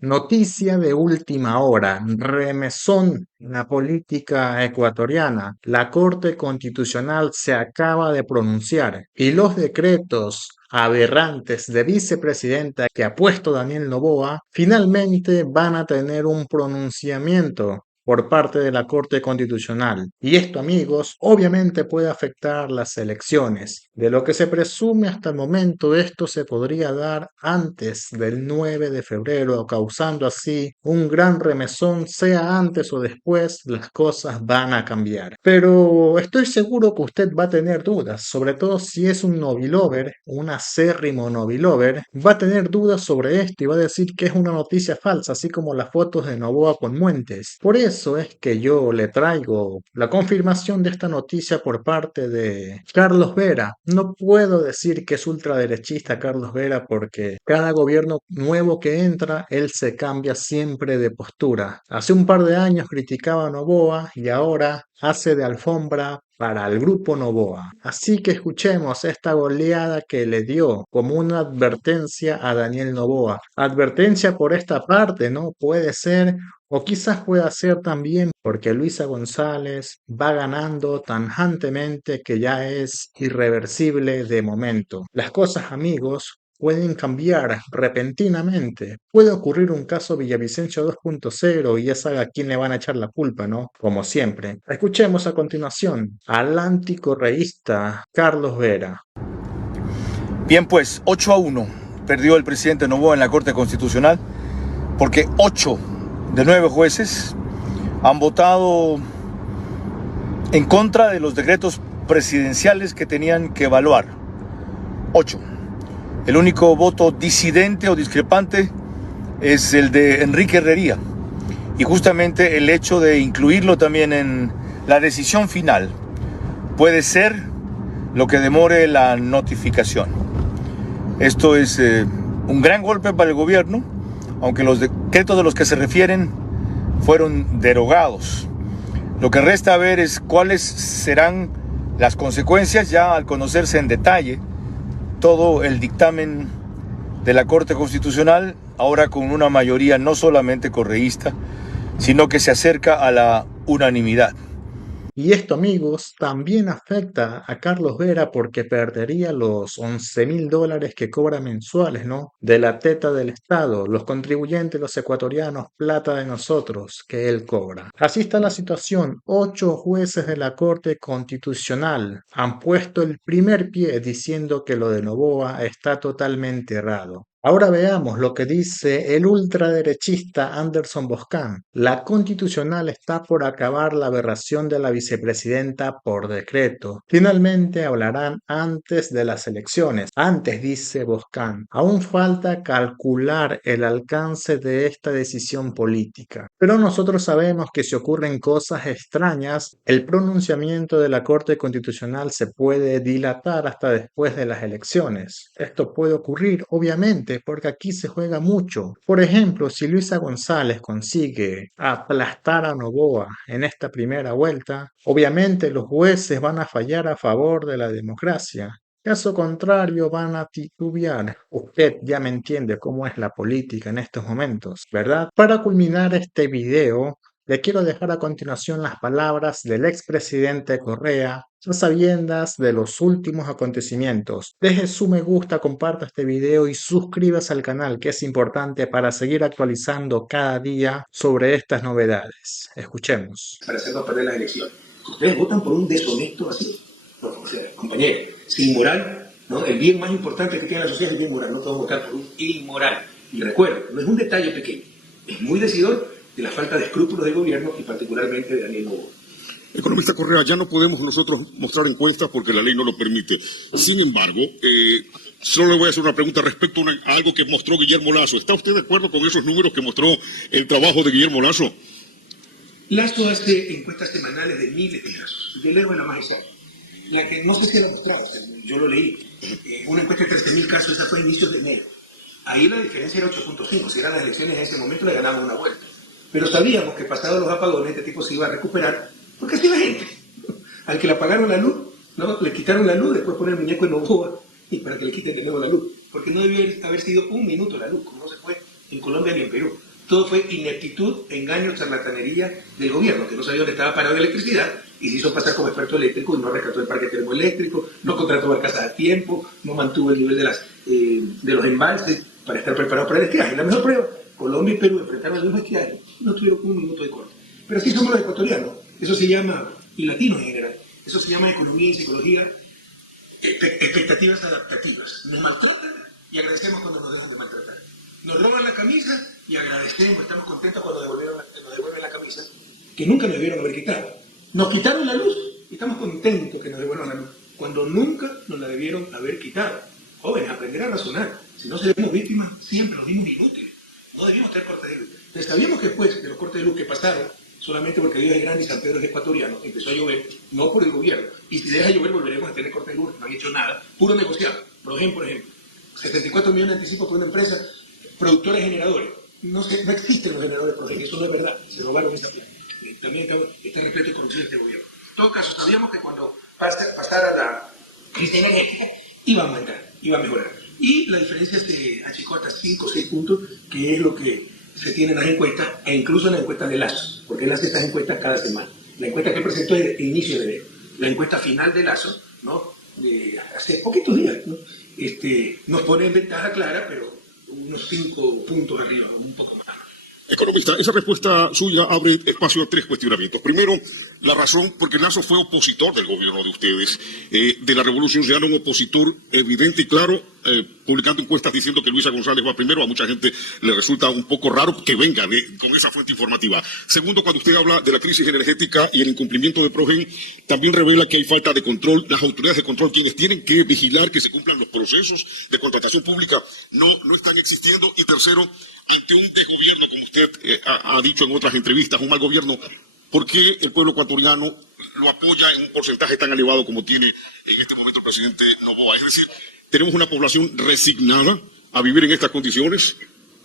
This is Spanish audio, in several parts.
Noticia de última hora, remesón en la política ecuatoriana. La Corte Constitucional se acaba de pronunciar y los decretos aberrantes de vicepresidenta que ha puesto Daniel Noboa finalmente van a tener un pronunciamiento por parte de la Corte Constitucional. Y esto, amigos, obviamente puede afectar las elecciones. De lo que se presume hasta el momento, esto se podría dar antes del 9 de febrero, causando así un gran remesón, sea antes o después, las cosas van a cambiar. Pero estoy seguro que usted va a tener dudas, sobre todo si es un novilover, un acérrimo novilover, va a tener dudas sobre esto y va a decir que es una noticia falsa, así como las fotos de Noboa con Muentes. Por eso es que yo le traigo la confirmación de esta noticia por parte de Carlos Vera. No puedo decir que es ultraderechista Carlos Vera porque cada gobierno nuevo que entra, él se cambia siempre de postura. Hace un par de años criticaba a Noboa y ahora hace de alfombra para el grupo Noboa. Así que escuchemos esta goleada que le dio como una advertencia a Daniel Noboa. Advertencia por esta parte, ¿no? Puede ser, o quizás pueda ser también porque Luisa González va ganando tajantemente que ya es irreversible de momento. Las cosas, amigos, pueden cambiar repentinamente. Puede ocurrir un caso Villavicencio 2.0 y ya sabe a quién le van a echar la culpa, ¿no? Como siempre. Escuchemos a continuación al anticorreísta Carlos Vera. Bien, pues 8-1 perdió el presidente Noboa en la Corte Constitucional porque 8 de 9 jueces han votado en contra de los decretos presidenciales que tenían que evaluar. 8. El único voto disidente o discrepante es el de Enrique Herrería. Y justamente el hecho de incluirlo también en la decisión final puede ser lo que demore la notificación. Esto es un gran golpe para el gobierno, aunque los decretos de los que se refieren fueron derogados. Lo que resta ver es cuáles serán las consecuencias ya al conocerse en detalle todo el dictamen de la Corte Constitucional, ahora con una mayoría no solamente correísta, sino que se acerca a la unanimidad. Y esto, amigos, también afecta a Carlos Vera porque perdería los $11.000 que cobra mensuales, ¿no? De la teta del Estado, los contribuyentes, los ecuatorianos, plata de nosotros que él cobra. Así está la situación. 8 jueces de la Corte Constitucional han puesto el primer pie diciendo que lo de Noboa está totalmente errado. Ahora veamos lo que dice el ultraderechista Anderson Boscan. La constitucional está por acabar la aberración de la vicepresidenta por decreto. Finalmente hablarán antes de las elecciones. Antes, dice Boscan, aún falta calcular el alcance de esta decisión política. Pero nosotros sabemos que si ocurren cosas extrañas, el pronunciamiento de la Corte Constitucional se puede dilatar hasta después de las elecciones. Esto puede ocurrir, obviamente, porque aquí se juega mucho. Por ejemplo, si Luisa González consigue aplastar a Noboa en esta primera vuelta, obviamente los jueces van a fallar a favor de la democracia. Caso contrario, van a titubear. Usted ya me entiende cómo es la política en estos momentos, ¿verdad? Para culminar este video, le quiero dejar a continuación las palabras del expresidente Correa, a sabiendas de los últimos acontecimientos. Deje su me gusta, comparta este video y suscríbase al canal, que es importante para seguir actualizando cada día sobre estas novedades. Escuchemos. Para hacernos perder las elecciones. Ustedes votan por un deshonesto así. No, o sea, compañero, sin moral, ¿no? El bien más importante que tiene la sociedad es el bien moral. No podemos votar por un inmoral. Y recuerden, no es un detalle pequeño, es muy decidor de la falta de escrúpulos del gobierno y particularmente de Daniel Noboa. Economista Correa, ya no podemos nosotros mostrar encuestas porque la ley no lo permite. Sin embargo, solo le voy a hacer una pregunta respecto a algo que mostró Guillermo Lasso. ¿Está usted de acuerdo con esos números que mostró el trabajo de Guillermo Lasso? Lasso hace encuestas semanales de miles de casos. Yo leo en la magistral. La que no sé si la mostrado, yo lo leí. Una encuesta de 13.000 casos, esa fue a inicios de enero. Ahí la diferencia era 8.5. Si eran las elecciones en ese momento, le ganábamos una vuelta. Pero sabíamos que pasados los apagones, este tipo se iba a recuperar. Porque así la gente. Al que le apagaron la luz, ¿no? Le quitaron la luz, después ponen el muñeco en Noboa y para que le quiten de nuevo la luz. Porque no debió haber sido un minuto la luz, como no se fue en Colombia ni en Perú. Todo fue ineptitud, engaño, charlatanería del gobierno, que no sabía dónde estaba parado la electricidad y se hizo pasar como experto eléctrico y no rescató el parque termoeléctrico, no contrató barcas a tiempo, no mantuvo el nivel de los embalses para estar preparado para el estiaje. La mejor prueba, Colombia y Perú enfrentaron el mismo estiaje, no tuvieron un minuto de corte. Pero así somos los ecuatorianos, eso se llama, y latinos en general, eso se llama economía y psicología, expectativas adaptativas. Nos maltratan y agradecemos cuando nos dejan de maltratar. Nos roban la camisa y agradecemos, estamos contentos cuando nos devuelven la camisa, que nunca nos debieron haber quitado. Nos quitaron la luz y estamos contentos que nos devuelvan la luz, cuando nunca nos la debieron haber quitado. Jóvenes, aprender a razonar. Si no seremos víctimas, siempre nos dimos inútiles. No debíamos tener cortes de luz. Entonces, sabíamos que después de los cortes de luz que pasaron, solamente porque Dios es grande y San Pedro es ecuatoriano, empezó a llover, no por el gobierno. Y si deja llover, volveremos a tener cortes de luz. No han hecho nada. Puro negociado. Por ejemplo, 74 millones de anticipos por una empresa productora de generadores. No existen los generadores por ejemplo. Eso no es verdad. Se robaron esa plata. También está repleto de corrupción este gobierno. En todo caso, sabíamos que cuando pasara la crisis energética, iba a aumentar, iba a mejorar. Y la diferencia se achicó hasta 5 o 6 puntos, que es lo que se tiene en las encuestas, e incluso en las encuestas de Lazo, porque él hace estas encuestas cada semana. La encuesta que presentó es el inicio de enero. La encuesta final de Lazo, ¿no? De hace poquitos días, ¿no? Nos pone en ventaja clara, pero unos 5 puntos arriba, un poco más. Economista, esa respuesta suya abre espacio a 3 cuestionamientos. Primero, la razón, porque Lazo fue opositor del gobierno de ustedes, de la Revolución Ciudadana, un opositor evidente y claro, publicando encuestas diciendo que Luisa González va primero. A mucha gente le resulta un poco raro que venga con esa fuente informativa. Segundo, cuando usted habla de la crisis energética y el incumplimiento de Progen, también revela que hay falta de control. Las autoridades de control, quienes tienen que vigilar que se cumplan los procesos de contratación pública, no están existiendo. Y tercero, ante un desgobierno, como usted ha dicho en otras entrevistas, un mal gobierno, ¿por qué el pueblo ecuatoriano lo apoya en un porcentaje tan elevado como tiene en este momento el presidente Noboa? Es decir, tenemos una población resignada a vivir en estas condiciones.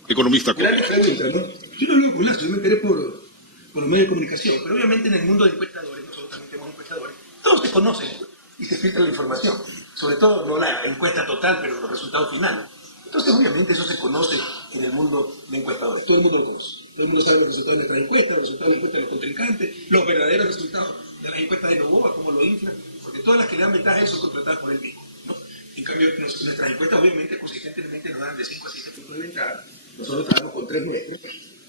Economista. Gran pregunta, ¿no? Yo no vivo por Lazo, yo me enteré por los medios de comunicación, pero obviamente en el mundo de encuestadores, nosotros también tenemos encuestadores, todos se conocen y se filtra la información, sobre todo no la encuesta total, pero los resultados finales. Entonces, obviamente, eso se conoce en el mundo de encuestadores. Todo el mundo lo conoce. Todo el mundo sabe los resultados de nuestras encuestas, los resultados de las encuestas de los contrincantes, los verdaderos resultados de las encuestas de Noboa, cómo lo inflan, porque todas las que le dan ventaja a eso son contratadas por él mismo, ¿no? En cambio, nuestras encuestas, obviamente, consistentemente nos dan de 5 a 7 puntos de ventaja. Nosotros trabajamos con 3 nuestros,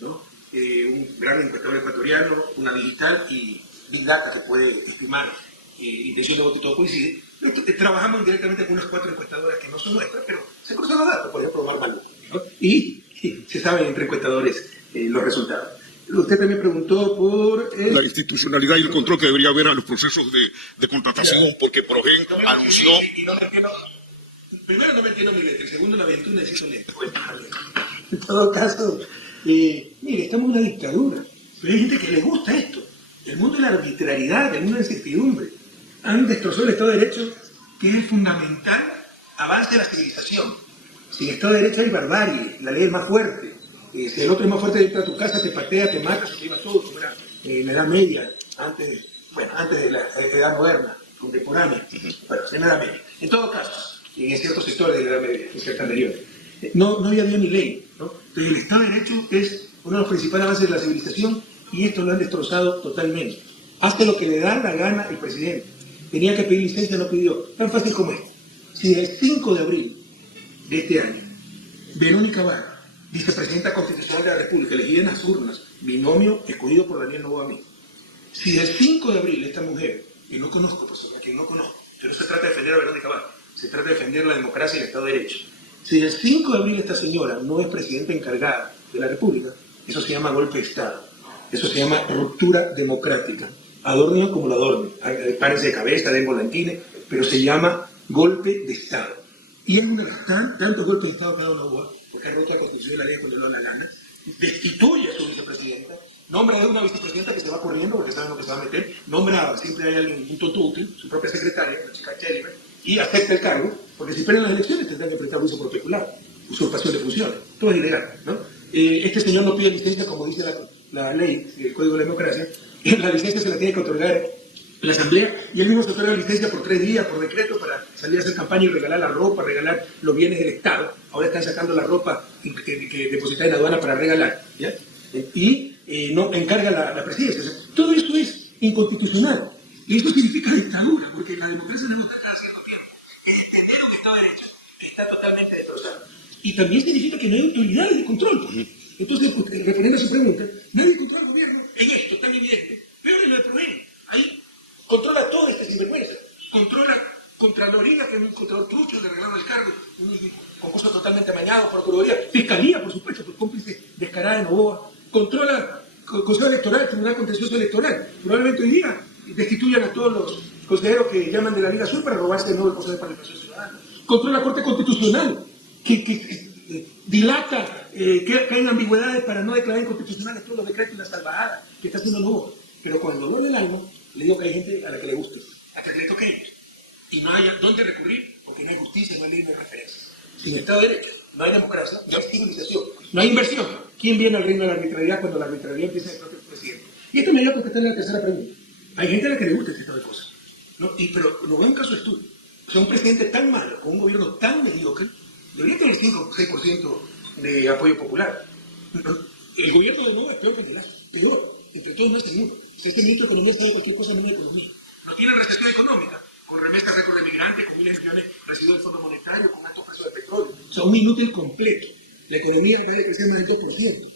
¿no? Un gran encuestador ecuatoriano, una digital y Big Data que puede estimar intención de voto y todo coincide. Trabajamos indirectamente con unas 4 encuestadoras que no son nuestras, pero se cruzan los datos, por ejemplo, Marmalu, ¿no? Y se saben entre encuestadores los resultados. Usted también preguntó por la institucionalidad y el control que debería haber a los procesos de contratación, porque Progen anunció... Primero, no me entiendo mi letra, y segundo, la aventura necesito letra. En todo caso, mire, estamos en una dictadura, pero hay gente que le gusta esto. El mundo de la arbitrariedad, el mundo de la incertidumbre. Han destrozado el Estado de Derecho, que es el fundamental avance de la civilización. Sin Estado de Derecho hay barbarie, la ley es más fuerte. Si el otro es más fuerte, entra a tu casa, te patea, te mata, se lleva todo, como era en la Edad Media, antes de la Edad Moderna, contemporánea, bueno, en la Edad Media. En todo caso, y en ciertos sectores de la Edad Media, en ciertas anteriores, no había ni ley, ¿no? Entonces el Estado de Derecho es uno de los principales avances de la civilización y esto lo han destrozado totalmente. Hace lo que le da la gana el presidente. Tenía que pedir licencia, no pidió. Tan fácil como es. Si el 5 de abril de este año, Verónica Barra, vicepresidenta constitucional de la República, elegida en las urnas, binomio escogido por Daniel Noboa mismo, si el 5 de abril esta mujer, que no conozco, por supuesto, que no conozco, pero no se trata de defender a Verónica Barra, se trata de defender la democracia y el Estado de Derecho. Si el 5 de abril esta señora no es presidenta encargada de la República, eso se llama golpe de Estado, eso se llama ruptura democrática. Adórnenlo como lo adornen, párense de cabeza, den volantines, pero se llama golpe de Estado. Y es una de las tantos golpes de Estado que ha dado Noboa, porque ha roto la Constitución y la ley cuando le da la gana, destituye a su vicepresidenta, nombra a una vicepresidenta que se va corriendo porque saben lo que se va a meter, nombra, siempre hay alguien, un tonto útil, su propia secretaria, la chica Chéliber, y acepta el cargo, porque si pierden las elecciones tendrán que enfrentar uso protocolar, usurpación de funciones, todo es ilegal, ¿no? Este señor no pide licencia, como dice la ley, el Código de la Democracia, la licencia se la tiene que otorgar en la Asamblea, y él mismo se otorga licencia por 3 días, por decreto, para salir a hacer campaña y regalar la ropa, regalar los bienes del Estado. Ahora están sacando la ropa que depositada en aduana para regalar, ¿ya? No encarga la presidencia. O sea, todo eso es inconstitucional. Y eso significa dictadura, porque la democracia no está haciendo bien. Entender lo que estaba hecho está totalmente destrozado. Y también significa que no hay autoridades de control. Entonces, respondiendo a su pregunta, nadie controla al gobierno en esto tan evidente. Peor en lo de Proveen. Ahí controla todo este sinvergüenza. Controla Contraloría, que es un controlador trucho, le regalaron el cargo, un concurso totalmente amañado, Procuraduría, Fiscalía, por supuesto, por cómplice descarada de Novoa. Controla Consejo Electoral, Tribunal Contencioso Electoral. Probablemente hoy día destituyan a todos los consejeros que llaman de la Liga Sur para robarse de nuevo el Consejo de Participación Ciudadana. Controla la Corte Constitucional, que dilata, que hay ambigüedades para no declarar inconstitucionales todos los decretos y las salvajadas que está haciendo Novoa. Pero cuando duele el alma, le digo que hay gente a la que le guste, hasta que le toque a ellos. Y no haya dónde recurrir, porque no hay justicia, no hay ley de referencia. Sin Estado de Derecho, no hay democracia, no hay civilización, no hay inversión. ¿Quién viene al reino de la arbitrariedad cuando la arbitrariedad empieza de propio presidente? Y esto me lleva a contestar la tercera pregunta. Hay gente a la que le gusta este tipo de cosas, ¿no? Pero lo veo en caso de estudio. O sea, un presidente tan malo, con un gobierno tan mediocre, debería tener 5 o 6% de apoyo popular. El gobierno de nuevo es peor que Lazo, peor, entre todos más el mundo. Si este ministro de Economía sabe cualquier cosa, no de economía. No tiene recesión económica, con remesas récord de migrantes, con miles de millones residuos del Fondo Monetario, con altos precios de petróleo. O sea, un inútil completo. La economía debe crecer más del 2%.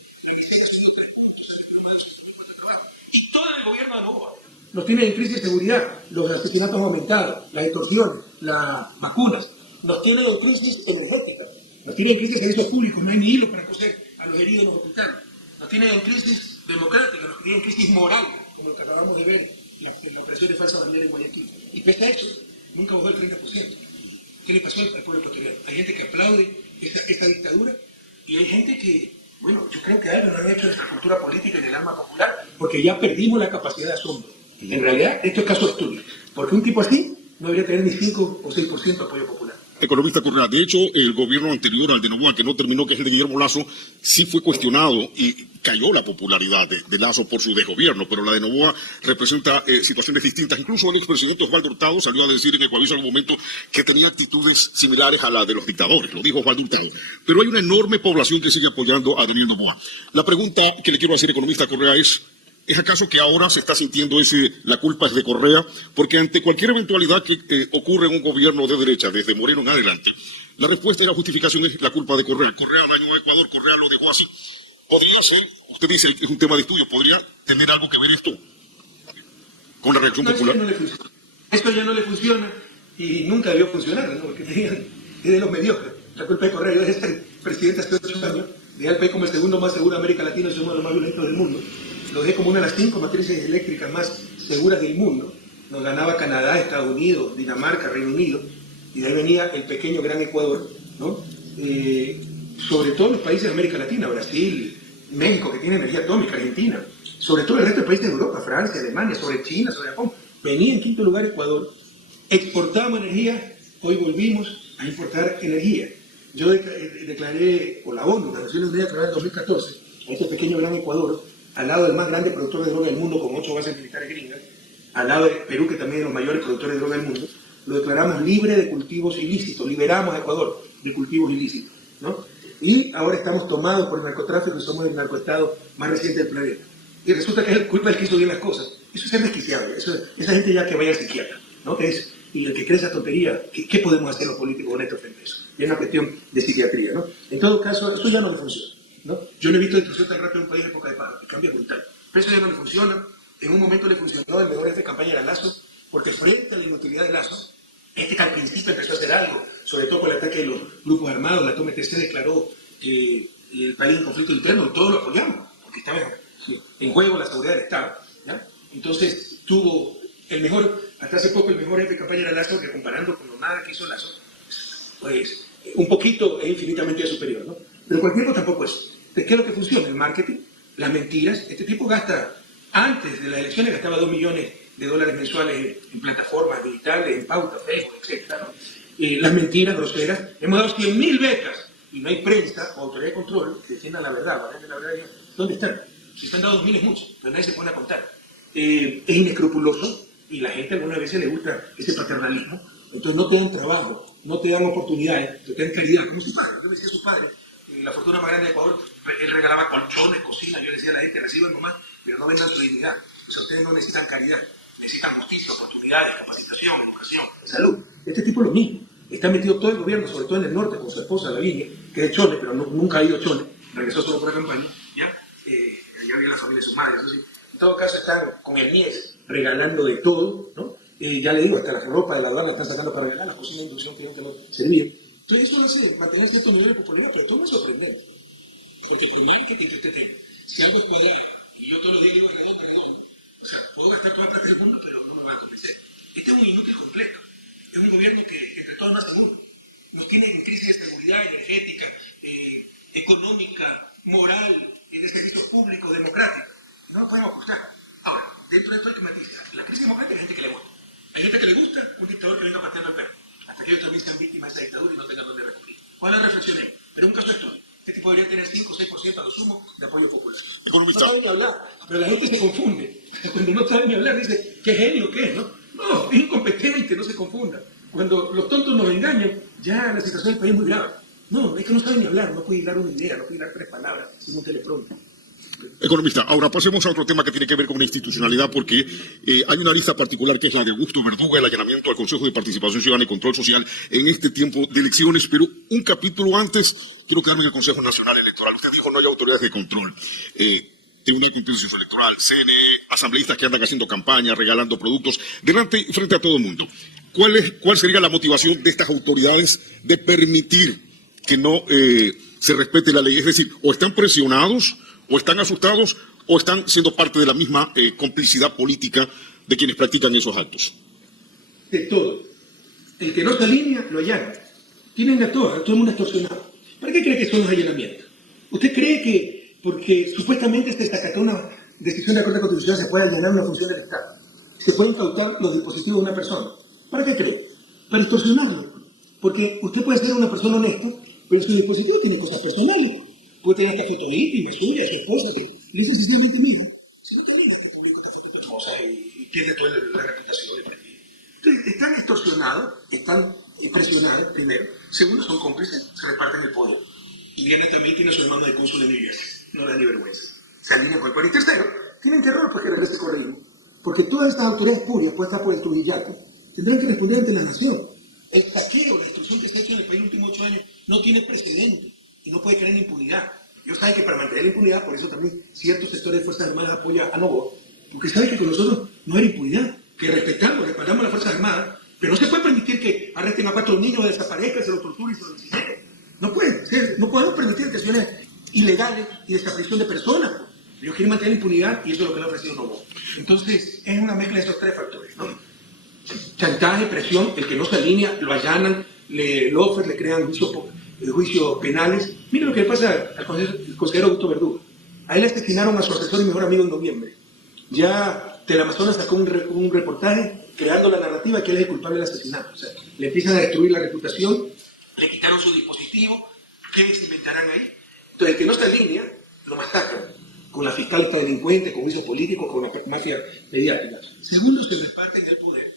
Y todo el gobierno de Novoa nos tiene en crisis de seguridad. Los asesinatos han aumentado, las extorsiones, las vacunas. Nos tiene en crisis energética. Nos tiene en crisis de servicios públicos. No hay ni hilo para coser a los heridos en los hospitales. Nos tiene en crisis democrática. Nos tiene en crisis moral, como lo que acabamos de ver en la operación de falsa bandera en Guayaquil. Y pese a eso, nunca bajó el 30%. ¿Qué le pasó al pueblo ecuatoriano? Hay gente que aplaude esta dictadura y hay gente que, bueno, yo creo que algo no han hecho en nuestra cultura política y en el alma popular, porque ya perdimos la capacidad de asombro. En realidad, esto es caso de estudio, porque un tipo así no debería tener ni 5 o 6% de apoyo popular. Economista Correa, de hecho, el gobierno anterior al de Noboa, que no terminó, que es el de Guillermo Lasso, sí fue cuestionado y cayó la popularidad de Lasso por su desgobierno, pero la de Noboa representa situaciones distintas. Incluso el expresidente Osvaldo Hurtado salió a decir en Ecuavisa en algún momento que tenía actitudes similares a las de los dictadores, lo dijo Osvaldo Hurtado. Pero hay una enorme población que sigue apoyando a Daniel Noboa. La pregunta que le quiero hacer, economista Correa, ¿es acaso que ahora se está sintiendo la culpa es de Correa? Porque ante cualquier eventualidad que ocurre en un gobierno de derecha, desde Moreno en adelante, la respuesta y la justificación es la culpa de Correa. Correa dañó a Ecuador, Correa lo dejó así. ¿Podría ser, usted dice que es un tema de estudio, podría tener algo que ver esto con la reacción popular? Esto ya no le funciona y nunca debió funcionar, ¿no? Porque es de los mediocres. La culpa de Correa. Yo dejé ser presidente hace 8 años, dejé al país como el segundo más seguro de América Latina y uno de los más violentos del mundo. Lo dejé como una de las 5 matrices eléctricas más seguras del mundo. Nos ganaba Canadá, Estados Unidos, Dinamarca, Reino Unido, y de ahí venía el pequeño gran Ecuador, ¿no? Sobre todo los países de América Latina, Brasil, México, que tiene energía atómica, Argentina, sobre todo el resto de países de Europa, Francia, Alemania, sobre China, sobre Japón. Venía en quinto lugar Ecuador, exportábamos energía, hoy volvimos a importar energía. Yo declaré, o la ONU, las Naciones Unidas declaró en 2014, a este pequeño gran Ecuador, al lado del más grande productor de droga del mundo, con 8 bases militares gringas, al lado de Perú, que también es los mayores productores de droga del mundo, lo declaramos libre de cultivos ilícitos, liberamos a Ecuador de cultivos ilícitos, ¿no? Y ahora estamos tomados por el narcotráfico y somos el narcoestado más reciente del planeta. Y resulta que es culpa del que hizo bien las cosas. Eso es desquiciable, esa gente ya que vaya al psiquiatra, ¿no? Y el que cree esa tontería, ¿qué podemos hacer los políticos honestos frente a eso? Y es una cuestión de psiquiatría, ¿no? En todo caso, eso ya no le funciona, ¿no? Yo no he visto destrucción tan rápida en un país en época de paro, que cambia brutal. Pero eso ya no le funciona. En un momento le funcionó, el mejor de campaña era Lasso, porque frente a la inutilidad de Lasso, que al principio empezó a hacer algo, sobre todo con el ataque de los grupos armados, la TOMTC declaró que el país en conflicto interno, y todos lo apoyamos, porque estaba en juego la seguridad del Estado, ¿ya? Entonces tuvo el mejor, hasta hace poco el mejor de campaña era Lasso, que comparando con lo nada que hizo Lasso, pues un poquito es infinitamente superior, ¿no? Pero cualquier tiempo tampoco es. ¿Qué es lo que funciona? El marketing, las mentiras. Este tipo gasta, antes de las elecciones gastaba $2 millones mensuales en plataformas digitales, en pautas, Facebook, etc., ¿no? Las mentiras groseras. Hemos dado 100.000 becas y no hay prensa o autoridad de control que defiendan la verdad. La verdad, ¿dónde están? Si están dados 2.000 es mucho, pero nadie se pone a contar. Es inescrupuloso Y la gente algunas veces le gusta ese paternalismo. Entonces no te dan trabajo, no te dan oportunidades, te dan caridad. Como su padre. Yo me decía a su padre, en la fortuna más grande de Ecuador, él regalaba colchones, cocina. Yo le decía a la gente, reciban nomás, pero no vendan su dignidad. O sea, ustedes no necesitan caridad, necesitan justicia, oportunidades, capacitación, educación, salud. Este tipo es lo mismo. Está metido todo el gobierno, sobre todo en el norte, con su esposa, Lavinia, que es Chole, pero nunca ha ido a Chole, regresó solo por la campaña, ¿ya? Ya había la familia de sus madres, ¿no? En todo caso están con el Mies regalando de todo, ¿no? Ya le digo, hasta la ropa de la aduana están sacando para regalar, las cocinas de inducción que no servían. Entonces eso hace mantener cierto nivel de popularidad, pero todo es sorprendente. Porque por más que usted tenga, si algo es cuadrado, y yo todos los días digo redondo, o sea, puedo gastar toda la plata del mundo, pero no me va a convencer. Este es un inútil completo. Es un gobierno que entre todos no asegura. Nos tiene en crisis de seguridad energética, económica, moral, de servicios públicos, democráticos. No lo podemos ocultar. Ahora, dentro de esto hay que matizar. La crisis democrática hay gente que le gusta. Hay gente que le gusta un dictador que venga pateando el perro. Hasta que ellos también sean víctimas de esa dictadura y no tengan dónde recurrir. Ahora reflexionemos. Pero un caso esto. Este tipo debería tener 5 o 6% a lo sumo de apoyo popular. Economista. No sabe ni hablar, pero la gente se confunde. Cuando no sabe ni hablar dice, qué genio que es, ¿no? No, es incompetente, no se confunda. Cuando los tontos nos engañan, ya la situación del país es muy grave. No, es que no sabe ni hablar, no puede dar una idea, no puede dar 3 palabras sin un teleprompter. Economista, ahora pasemos a otro tema que tiene que ver con la institucionalidad, porque hay una lista particular que es la de Augusto Verduga, el allanamiento al Consejo de Participación Ciudadana y Control Social en este tiempo de elecciones, pero un capítulo antes quiero quedarme en el Consejo Nacional Electoral. Usted dijo no hay autoridades de control. Tribunal Contencioso Electoral, CNE, asambleístas que andan haciendo campaña, regalando productos, frente a todo el mundo. ¿Cuál sería la motivación de estas autoridades de permitir que no se respete la ley? Es decir, o están presionados, o están asustados, o están siendo parte de la misma complicidad política de quienes practican esos actos. De todo. El que no se alinea, lo allana. Tienen a todo el mundo extorsionado. ¿Para qué cree que son los allanamientos? ¿Usted cree que porque supuestamente se desacató una decisión de la Corte Constitucional se puede allanar una función del Estado? Se pueden incautar los dispositivos de una persona. ¿Para qué cree? Para extorsionarlo. Porque usted puede ser una persona honesta, pero su dispositivo tiene cosas personales. Puede tener hasta fotos íntimas suyas, su esposa, que le dice sencillamente, mira, si no te olvidas que publico esta foto de tu esposa y pierde toda la reputación del partido. Entonces, están extorsionados, están presionados, primero. Segundo, son cómplices, se reparten el poder. Y Diana también tiene a su hermano de cónsul en New Jersey. No da ni vergüenza. Se alinean con el poder. Y tercero, tienen terror porque regrese el correísmo. Porque todas estas autoridades espurias puestas por el Trujillato tendrán que responder ante la nación. El saqueo, la destrucción que se ha hecho en el país en los últimos 8 años no tiene precedente y no puede crear impunidad. Yo saben que para mantener la impunidad, por eso también ciertos sectores de Fuerzas Armadas apoyan a Novoa, porque saben que con nosotros no hay impunidad, que respetamos a las Fuerzas Armadas, pero no se puede permitir que arresten a 4 niños, desaparezcan, se los torturen y se los asesinen. No puede, no podemos permitir detenciones ilegales y desaparición de personas. Ellos quieren mantener la impunidad y eso es lo que le ha ofrecido Novoa. Entonces, es una mezcla de esos 3 factores, ¿no? Chantaje, presión, el que no se alinea, lo allanan, le crean juicios penales. Miren lo que le pasa al consejero Augusto Verduga. A él asesinaron a su asesor y mejor amigo en noviembre. Ya Teleamazonas sacó un reportaje creando la narrativa que él es el culpable del asesinato. O sea, le empiezan a destruir la reputación, le quitaron su dispositivo, ¿qué se inventarán ahí? Entonces, el que no se alinea, lo masacran. Con la fiscal está delincuente, con juicios políticos, con la mafia mediática. Segundo, se reparten el poder.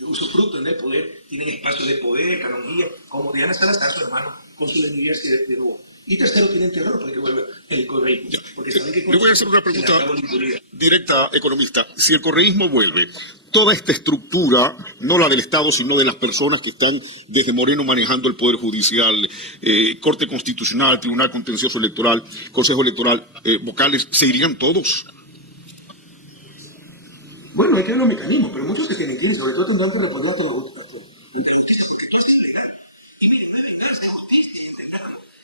Usufructo en el poder, tienen espacios de poder, canonjía, como Diana Salazar, su hermano, cónsul de New Jersey de nuevo. Y tercero, tienen terror porque vuelve el correísmo. Porque saben que le voy a hacer una pregunta directa, economista. Si el correísmo vuelve, toda esta estructura, no la del Estado, sino de las personas que están desde Moreno manejando el Poder Judicial, Corte Constitucional, Tribunal Contencioso Electoral, Consejo Electoral, vocales, ¿se irían todos? Bueno, hay que ver los mecanismos, pero muchos se tienen que ir, sobre todo tendrán que responder hasta los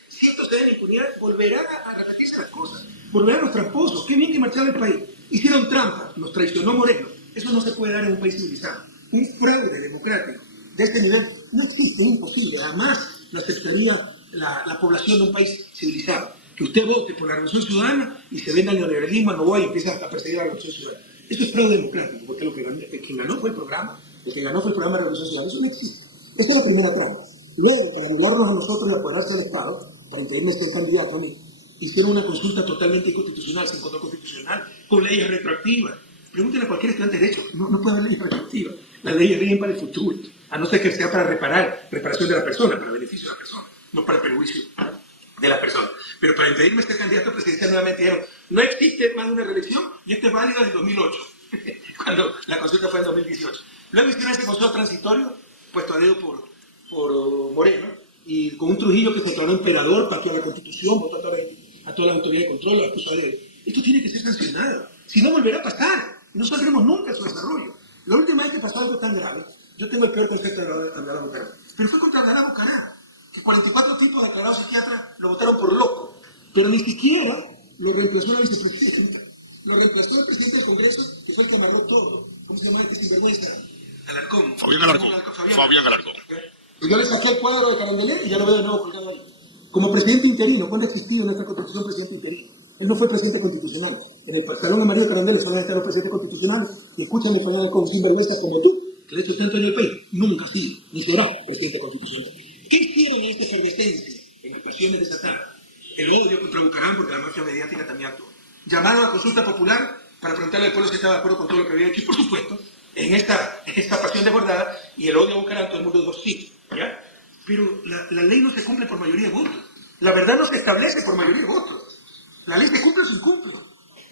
si esto se da en impunidad, volverán a repetirse las cosas, volverán los tramposos. Qué bien que marchaba el país. Hicieron trampa, nos traicionó Moreno. Eso no se puede dar en un país civilizado. Un fraude democrático de este nivel no existe, es imposible. Además, lo aceptaría la población de un país civilizado. Que usted vote por la Revolución Ciudadana y se venda el neoliberalismo, no voy y empieza a perseguir a la Revolución Ciudadana. Eso es fraude democrático, porque quien ganó fue el programa, el que ganó fue el programa de Revolución Ciudadana. Eso no existe. Esta es la primera trampa. Luego, para anularnos a nosotros y apoderarse del Estado, para impedirme ser candidato a mí, hicieron una consulta totalmente inconstitucional, sin control constitucional, con leyes retroactivas. Pregúntenle a cualquier estudiante de Derecho, no puede haber ley retroactiva. La ley es bien para el futuro, a no ser que sea para reparación de la persona, para beneficio de la persona, no para el perjuicio de la persona. Pero para impedirme ser candidato presidencial nuevamente dijeron, no existe más de una reelección y esto es válido desde 2008, cuando la consulta fue en 2018. Luego hicieron ese consejo transitorio, puesto a dedo por Moreno, y con un Trujillo que se declaró emperador, pateó a la Constitución, votó a todas las autoridades de control, las puso a dedo. Esto tiene que ser sancionado, si no volverá a pasar, no saldremos nunca de su desarrollo. La última vez que pasó algo tan grave, yo tengo el peor concepto de Abdalá Bucaram, pero fue contra Abdalá Bucaram, que 44 tipos declarados psiquiatras lo votaron por loco, pero ni siquiera lo reemplazó la vicepresidenta, lo reemplazó el presidente del Congreso, que fue el que amarró todo. ¿Cómo se llama este sinvergüenza? Alarcón. Fabián Alarcón. Pues yo le saqué el cuadro de Carondelet y ya lo veo de nuevo colgado ahí. Como presidente interino, ¿cuándo ha existido en nuestra Constitución presidente interino? Él no fue presidente constitucional. En el Salón Amarillo de Carondelet solamente están los presidentes constitucionales. Y escúchame, Fabián Alarcón, sinvergüenza como tú, que de hecho tanto en el país, nunca ha sido, ni será presidente constitucional. ¿Qué hicieron en esta efervescencia, en las pasiones desatadas? El odio contra Bucaram, porque la mafia mediática también actuó. Llamaron a consulta popular para preguntarle al pueblo si estaba de acuerdo con todo lo que había hecho. Y por supuesto, en esta pasión desbordada y el odio a Bucaram, todo el mundo dijo sí, ¿ya? Pero la ley no se cumple por mayoría de votos. La verdad no se establece por mayoría de votos. La ley se cumple o se incumple.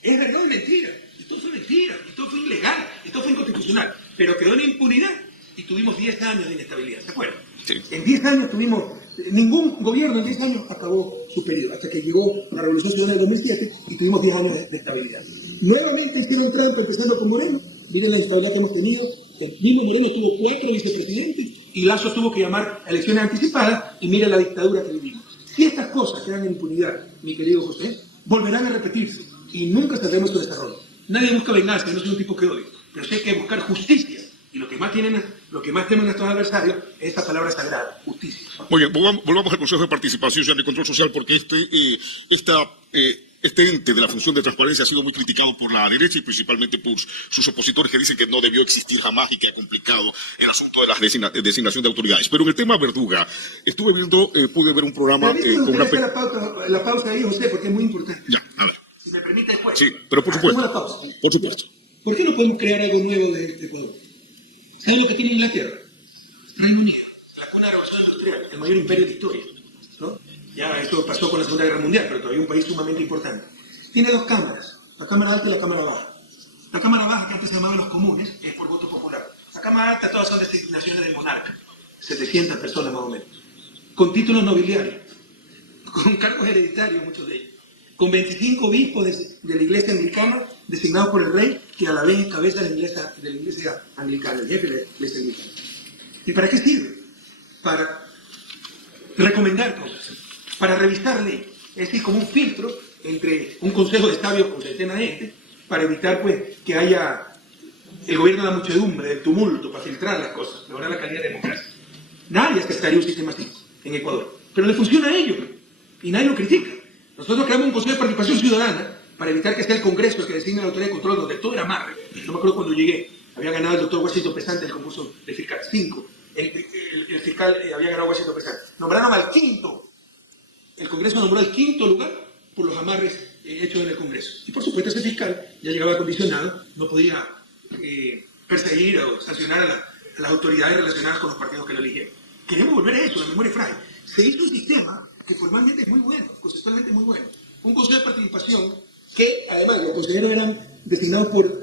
Es verdad o es mentira. Esto fue mentira, esto fue ilegal, esto fue inconstitucional. Pero quedó en impunidad y tuvimos 10 años de inestabilidad, ¿se acuerdan? Sí. En 10 años tuvimos, ningún gobierno en 10 años acabó su periodo, hasta que llegó la Revolución Ciudadana del 2007 y tuvimos 10 años de estabilidad. Nuevamente hicieron trampa, empezando con Moreno. Miren la instabilidad que hemos tenido. El mismo Moreno tuvo 4 vicepresidentes y Lasso tuvo que llamar a elecciones anticipadas y miren la dictadura que vivimos. Si estas cosas quedan en impunidad, mi querido José, volverán a repetirse y nunca tendremos su desarrollo. Nadie busca venganza, yo no soy un tipo que odio, pero sí hay que buscar justicia. Y lo que más temen nuestros adversarios es esta palabra sagrada, justicia. Muy bien, volvamos al Consejo de Participación Ciudadana y Control Social, porque este ente de la función de transparencia ha sido muy criticado por la derecha y principalmente por sus opositores que dicen que no debió existir jamás y que ha complicado el asunto de la designación de autoridades. Pero en el tema Verduga, estuve viendo, pude ver un programa con una... La pausa ahí, José, porque es muy importante. Ya, a ver. Si me permite después. Sí, pero por supuesto. La pausa. Por supuesto. ¿Por qué no podemos crear algo nuevo de Ecuador? ¿Saben lo que tiene Inglaterra? Reino Unido, la cuna de la revolución industrial, el mayor imperio de la historia, ¿no? Ya esto pasó con la Segunda Guerra Mundial, pero todavía un país sumamente importante. Tiene 2 cámaras, la Cámara Alta y la Cámara Baja. La Cámara Baja, que antes se llamaba los comunes, es por voto popular. La Cámara Alta todas son designaciones del monarca, 700 personas más o menos, con títulos nobiliarios, con cargos hereditarios, muchos de ellos, con 25 obispos de la iglesia anglicana designados por el rey, que a la vez encabeza de la iglesia anglicana, el jefe de la iglesia anglicana. ¿Y para qué sirve? Para recomendar cosas, para revisar ley, es decir, como un filtro entre un consejo de sabios con centenas de gente, para evitar pues que haya el gobierno de la muchedumbre, del tumulto, para filtrar las cosas, mejorar la calidad de la democracia. Nadie aceptaría un sistema así en Ecuador, pero le funciona a ellos y nadie lo critica. Nosotros creamos un Consejo de Participación Ciudadana para evitar que sea el Congreso el que designe la autoridad de control, donde todo era amarre. Yo me acuerdo cuando llegué, había ganado el doctor Washington Pesante el concurso de fiscal 5. El fiscal había ganado Washington Pesante. Nombraron al quinto. El Congreso nombró al quinto lugar por los amarres hechos en el Congreso. Y por supuesto ese fiscal ya llegaba condicionado, no podía perseguir o sancionar a las autoridades relacionadas con los partidos que lo eligieron. Queremos volver a eso, la memoria frágil. Se hizo un sistema que formalmente es muy bueno, conceptualmente muy bueno. Un consejo de participación que, además, los consejeros eran designados por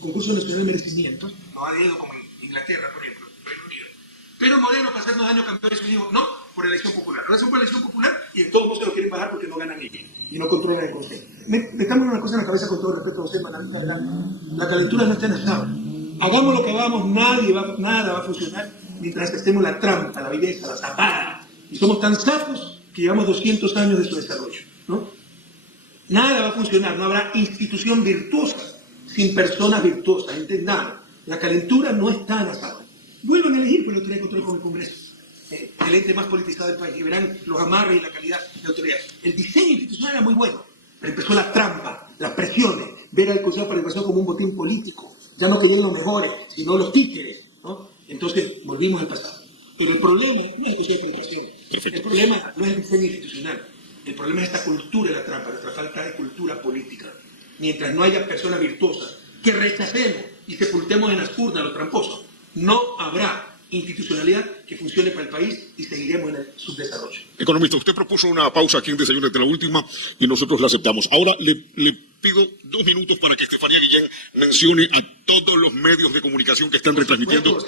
concurso nacional de merecimiento, no a dedo como en Inglaterra, por ejemplo, Reino Unido. Pero Moreno, para hacer 2 años, cambió eso y dijo, no, por elección popular. Ahora son por elección popular y en todos modos se lo quieren bajar porque no ganan ellos y no controlan el consejo. Metamos una cosa en la cabeza con todo respeto a José Manuel. La calentura no está en la tabla. Hagamos lo que hagamos, nada va a funcionar mientras estemos la trampa, la viveza, la tapada. Y somos tan sapos que llevamos 200 años de su desarrollo, ¿no? Nada va a funcionar, no habrá institución virtuosa sin personas virtuosas, entendamos. La calentura no está en la tabla. Vuelvan a elegir por la autoridad de control con el Congreso, el ente más politizado del país, y verán los amarres y la calidad de autoridad. El diseño institucional era muy bueno, pero empezó la trampa, las presiones, ver al Consejo de Participación como un botín político, ya no querían los mejores, sino los títeres, ¿no? Entonces volvimos al pasado. Pero el problema no es el Consejo de Participación, el problema no es el diseño institucional, el problema es esta cultura de la trampa, nuestra falta de cultura política. Mientras no haya personas virtuosas que rechacemos y sepultemos en las urnas a los tramposos, no habrá institucionalidad que funcione para el país y seguiremos en el subdesarrollo. Economista, usted propuso una pausa aquí en Desayuno de la Última y nosotros la aceptamos. Ahora le pido 2 minutos para que Estefanía Guillén mencione a todos los medios de comunicación que están retransmitiendo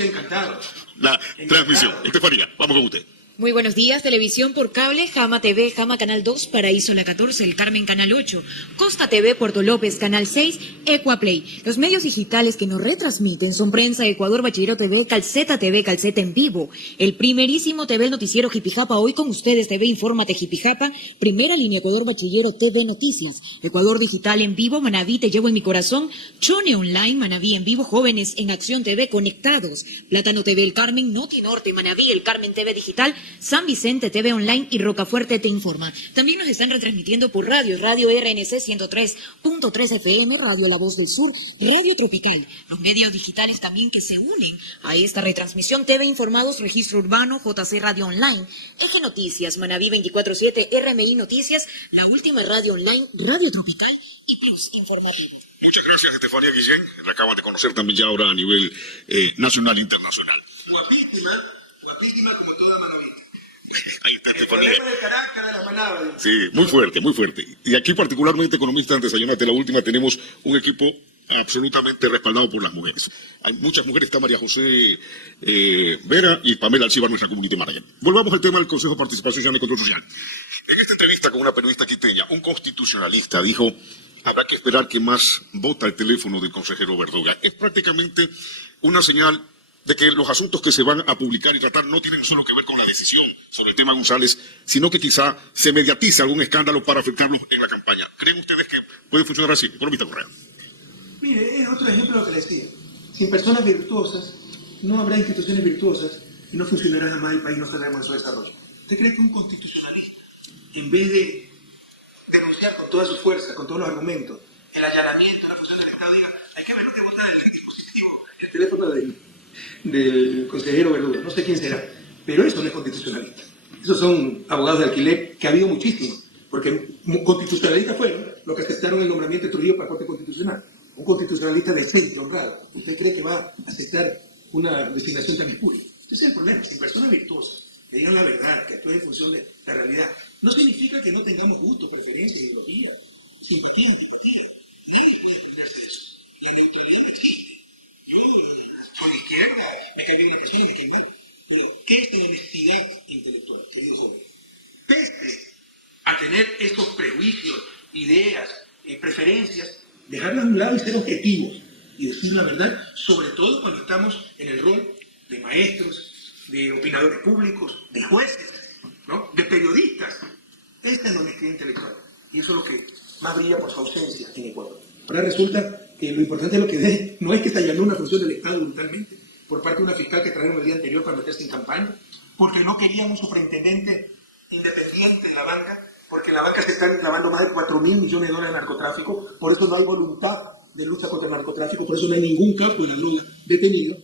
la transmisión. Estefanía, vamos con usted. Muy buenos días, televisión por cable, Jama TV, Jama Canal 2, Paraíso La 14, El Carmen Canal 8, Costa TV, Puerto López Canal 6, Ecuaplay. Los medios digitales que nos retransmiten son Prensa Ecuador, Bachillero TV, Calceta TV, Calceta en vivo, el primerísimo TV, el noticiero Jipijapa, hoy con ustedes TV, Infórmate Jipijapa, Primera Línea Ecuador, Bachillero TV Noticias, Ecuador Digital en vivo, Manaví Te Llevo en mi Corazón, Chone Online, Manaví en vivo, Jóvenes en Acción TV Conectados, Plátano TV, El Carmen, Noti Norte, Manaví, El Carmen TV Digital, San Vicente TV Online y Rocafuerte Te Informa. También nos están retransmitiendo por radio RNC 103.3 FM, Radio La Voz del Sur, Radio Tropical. Los medios digitales también que se unen a esta retransmisión: TV Informados, Registro Urbano, JC Radio Online, Eje Noticias, Manaví 24/7, RMI Noticias, La Última Radio Online, Radio Tropical y Plus Informativo. Muchas gracias, Estefanía Guillén. La acaban de conocer también ya ahora a nivel nacional e internacional. Guapísima como toda manovita. Ahí está Estefanía. El problema del carácter de las manabas. Sí, muy fuerte, muy fuerte. Y aquí particularmente, economista, en Desayunate la Última, tenemos un equipo absolutamente respaldado por las mujeres. Hay muchas mujeres, está María José Vera y Pamela Alcibar, nuestra community manager. Volvamos al tema del Consejo de Participación Ciudadana y Control Social. En esta entrevista con una periodista quiteña, un constitucionalista dijo: habrá que esperar que más vota el teléfono del consejero Verduga. Es prácticamente una señal de que los asuntos que se van a publicar y tratar no tienen solo que ver con la decisión sobre el tema González, sino que quizá se mediatiza algún escándalo para afectarlos en la campaña. ¿Creen ustedes que puede funcionar así? Economista Correa. Mire, es otro ejemplo de lo que le decía. Sin personas virtuosas, no habrá instituciones virtuosas y no funcionará jamás el país, no tendremos en su desarrollo. ¿Usted cree que un constitucionalista, en vez de denunciar con toda su fuerza, con todos los argumentos, el allanamiento a la función del Estado, diga: hay que ver lo que vota el dispositivo, el teléfono del consejero Verduga? No sé quién será, pero eso no es constitucionalista. Esos son abogados de alquiler, que ha habido muchísimos, porque constitucionalistas fueron los que aceptaron el nombramiento de Trujillo para la Corte Constitucional. Un constitucionalista decente, honrado. ¿Usted cree que va a aceptar una designación tan espuria? Ese es el problema. Si personas virtuosas que digan la verdad, que actúen en función de la realidad, no significa que no tengamos gusto, preferencia, ideología, simpatía, antipatía. Nadie puede entenderse de eso. La neutralidad no existe. Yo soy de izquierda, me cae bien la persona, me cae mal. Pero, ¿qué es la honestidad intelectual, querido joven? Pese a tener estos prejuicios, ideas, preferencias, dejarlas a un lado y ser objetivos y decir la verdad, sobre todo cuando estamos en el rol de maestros, de opinadores públicos, de jueces, ¿no?, de periodistas. Esta es la honestidad intelectual y eso es lo que más brilla por su ausencia en Ecuador. Ahora resulta que lo importante es lo que ve, no es que se allanó una función del Estado brutalmente por parte de una fiscal que trajeron el día anterior para meterse en campaña, porque no querían un superintendente independiente en la banca, porque en la banca se están clavando más de 4.000 millones de dólares en narcotráfico, por eso no hay voluntad de lucha contra el narcotráfico, por eso no hay ningún capo de la droga detenido,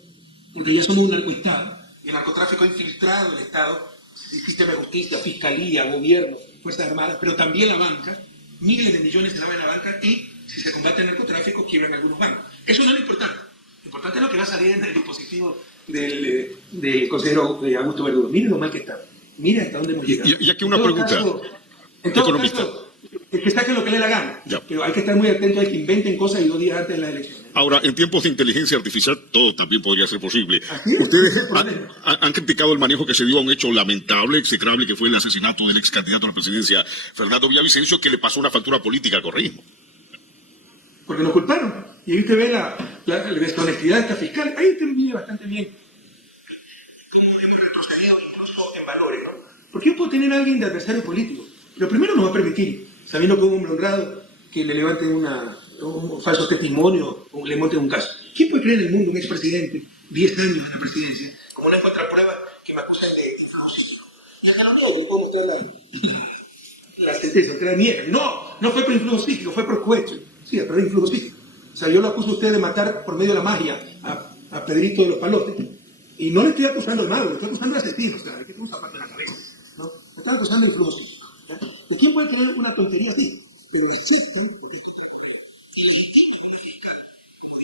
porque ya somos un narcoestado. El narcotráfico ha infiltrado el Estado, el sistema de justicia, fiscalía, gobierno, Fuerzas Armadas, pero también la banca. Miles de millones se lavan en la banca y, si se combate el narcotráfico, quiebran algunos bancos. Eso no es lo importante. Lo importante es lo que va a salir en el dispositivo del consejero Augusto Verdugo. Miren lo mal que está. Miren hasta dónde hemos llegado. Y aquí una pregunta. En todo caso, que saquen lo que le dé la gana. Ya. Pero hay que estar muy atentos a que inventen cosas y 2 días antes de las elecciones. Ahora, en tiempos de inteligencia artificial, todo también podría ser posible. Ustedes han criticado el manejo que se dio a un hecho lamentable, execrable, que fue el asesinato del ex candidato a la presidencia, Fernando Villavicencio, que le pasó una factura política al correísmo. Porque nos culparon. Y ahí usted ve la deshonestidad de esta fiscal. Ahí usted mide bastante bien cómo hemos retrocedido incluso en valores, ¿no? Porque yo puedo tener a alguien de adversario político. Lo primero no va a permitir, sabiendo que es un hombre honrado, que le levanten un falso testimonio o le monten un caso. ¿Quién puede creer en el mundo un expresidente, 10 años en la presidencia, como una contraprueba que me acusan de influjo? Y acá no niega, le puedo mostrar la sentencia, usted la niega. No fue por influjo psíquico, fue por cohecho. Sí, a través de influjo psíquico. O sea, yo lo acuso a usted de matar por medio de la magia a Pedrito de los Palotes, y no le estoy acusando de malo, le estoy acusando de asesino, o sea, que tengo un zapato en la cabeza, ¿no? Le estoy acusando de influjo psíquico. ¿De quién puede creer una tontería así? Pero existen, porque es una confianza. Y legitima una fiscal, como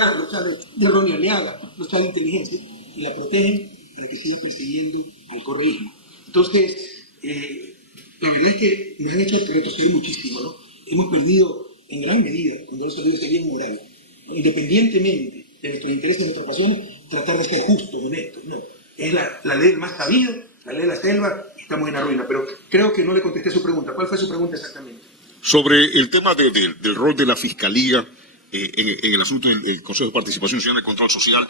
fiscal, lo sabe de Ronnie Aliaga, lo sabe de inteligencia, y la protegen de que sigue persiguiendo al correísmo. Entonces, la verdad es que nos han hecho retroceder muchísimo, ¿no? Hemos perdido en gran medida, cuando hemos salido ese bien moral, independientemente de nuestros intereses y nuestras pasiones, tratar de ser justos, honestos, ¿no? Es la ley del más sabido, la ley de la selva, y estamos en la ruina. Pero creo que no le contesté su pregunta. ¿Cuál fue su pregunta exactamente? Sobre el tema del rol de la Fiscalía en el asunto del Consejo de Participación Ciudadana y Control Social,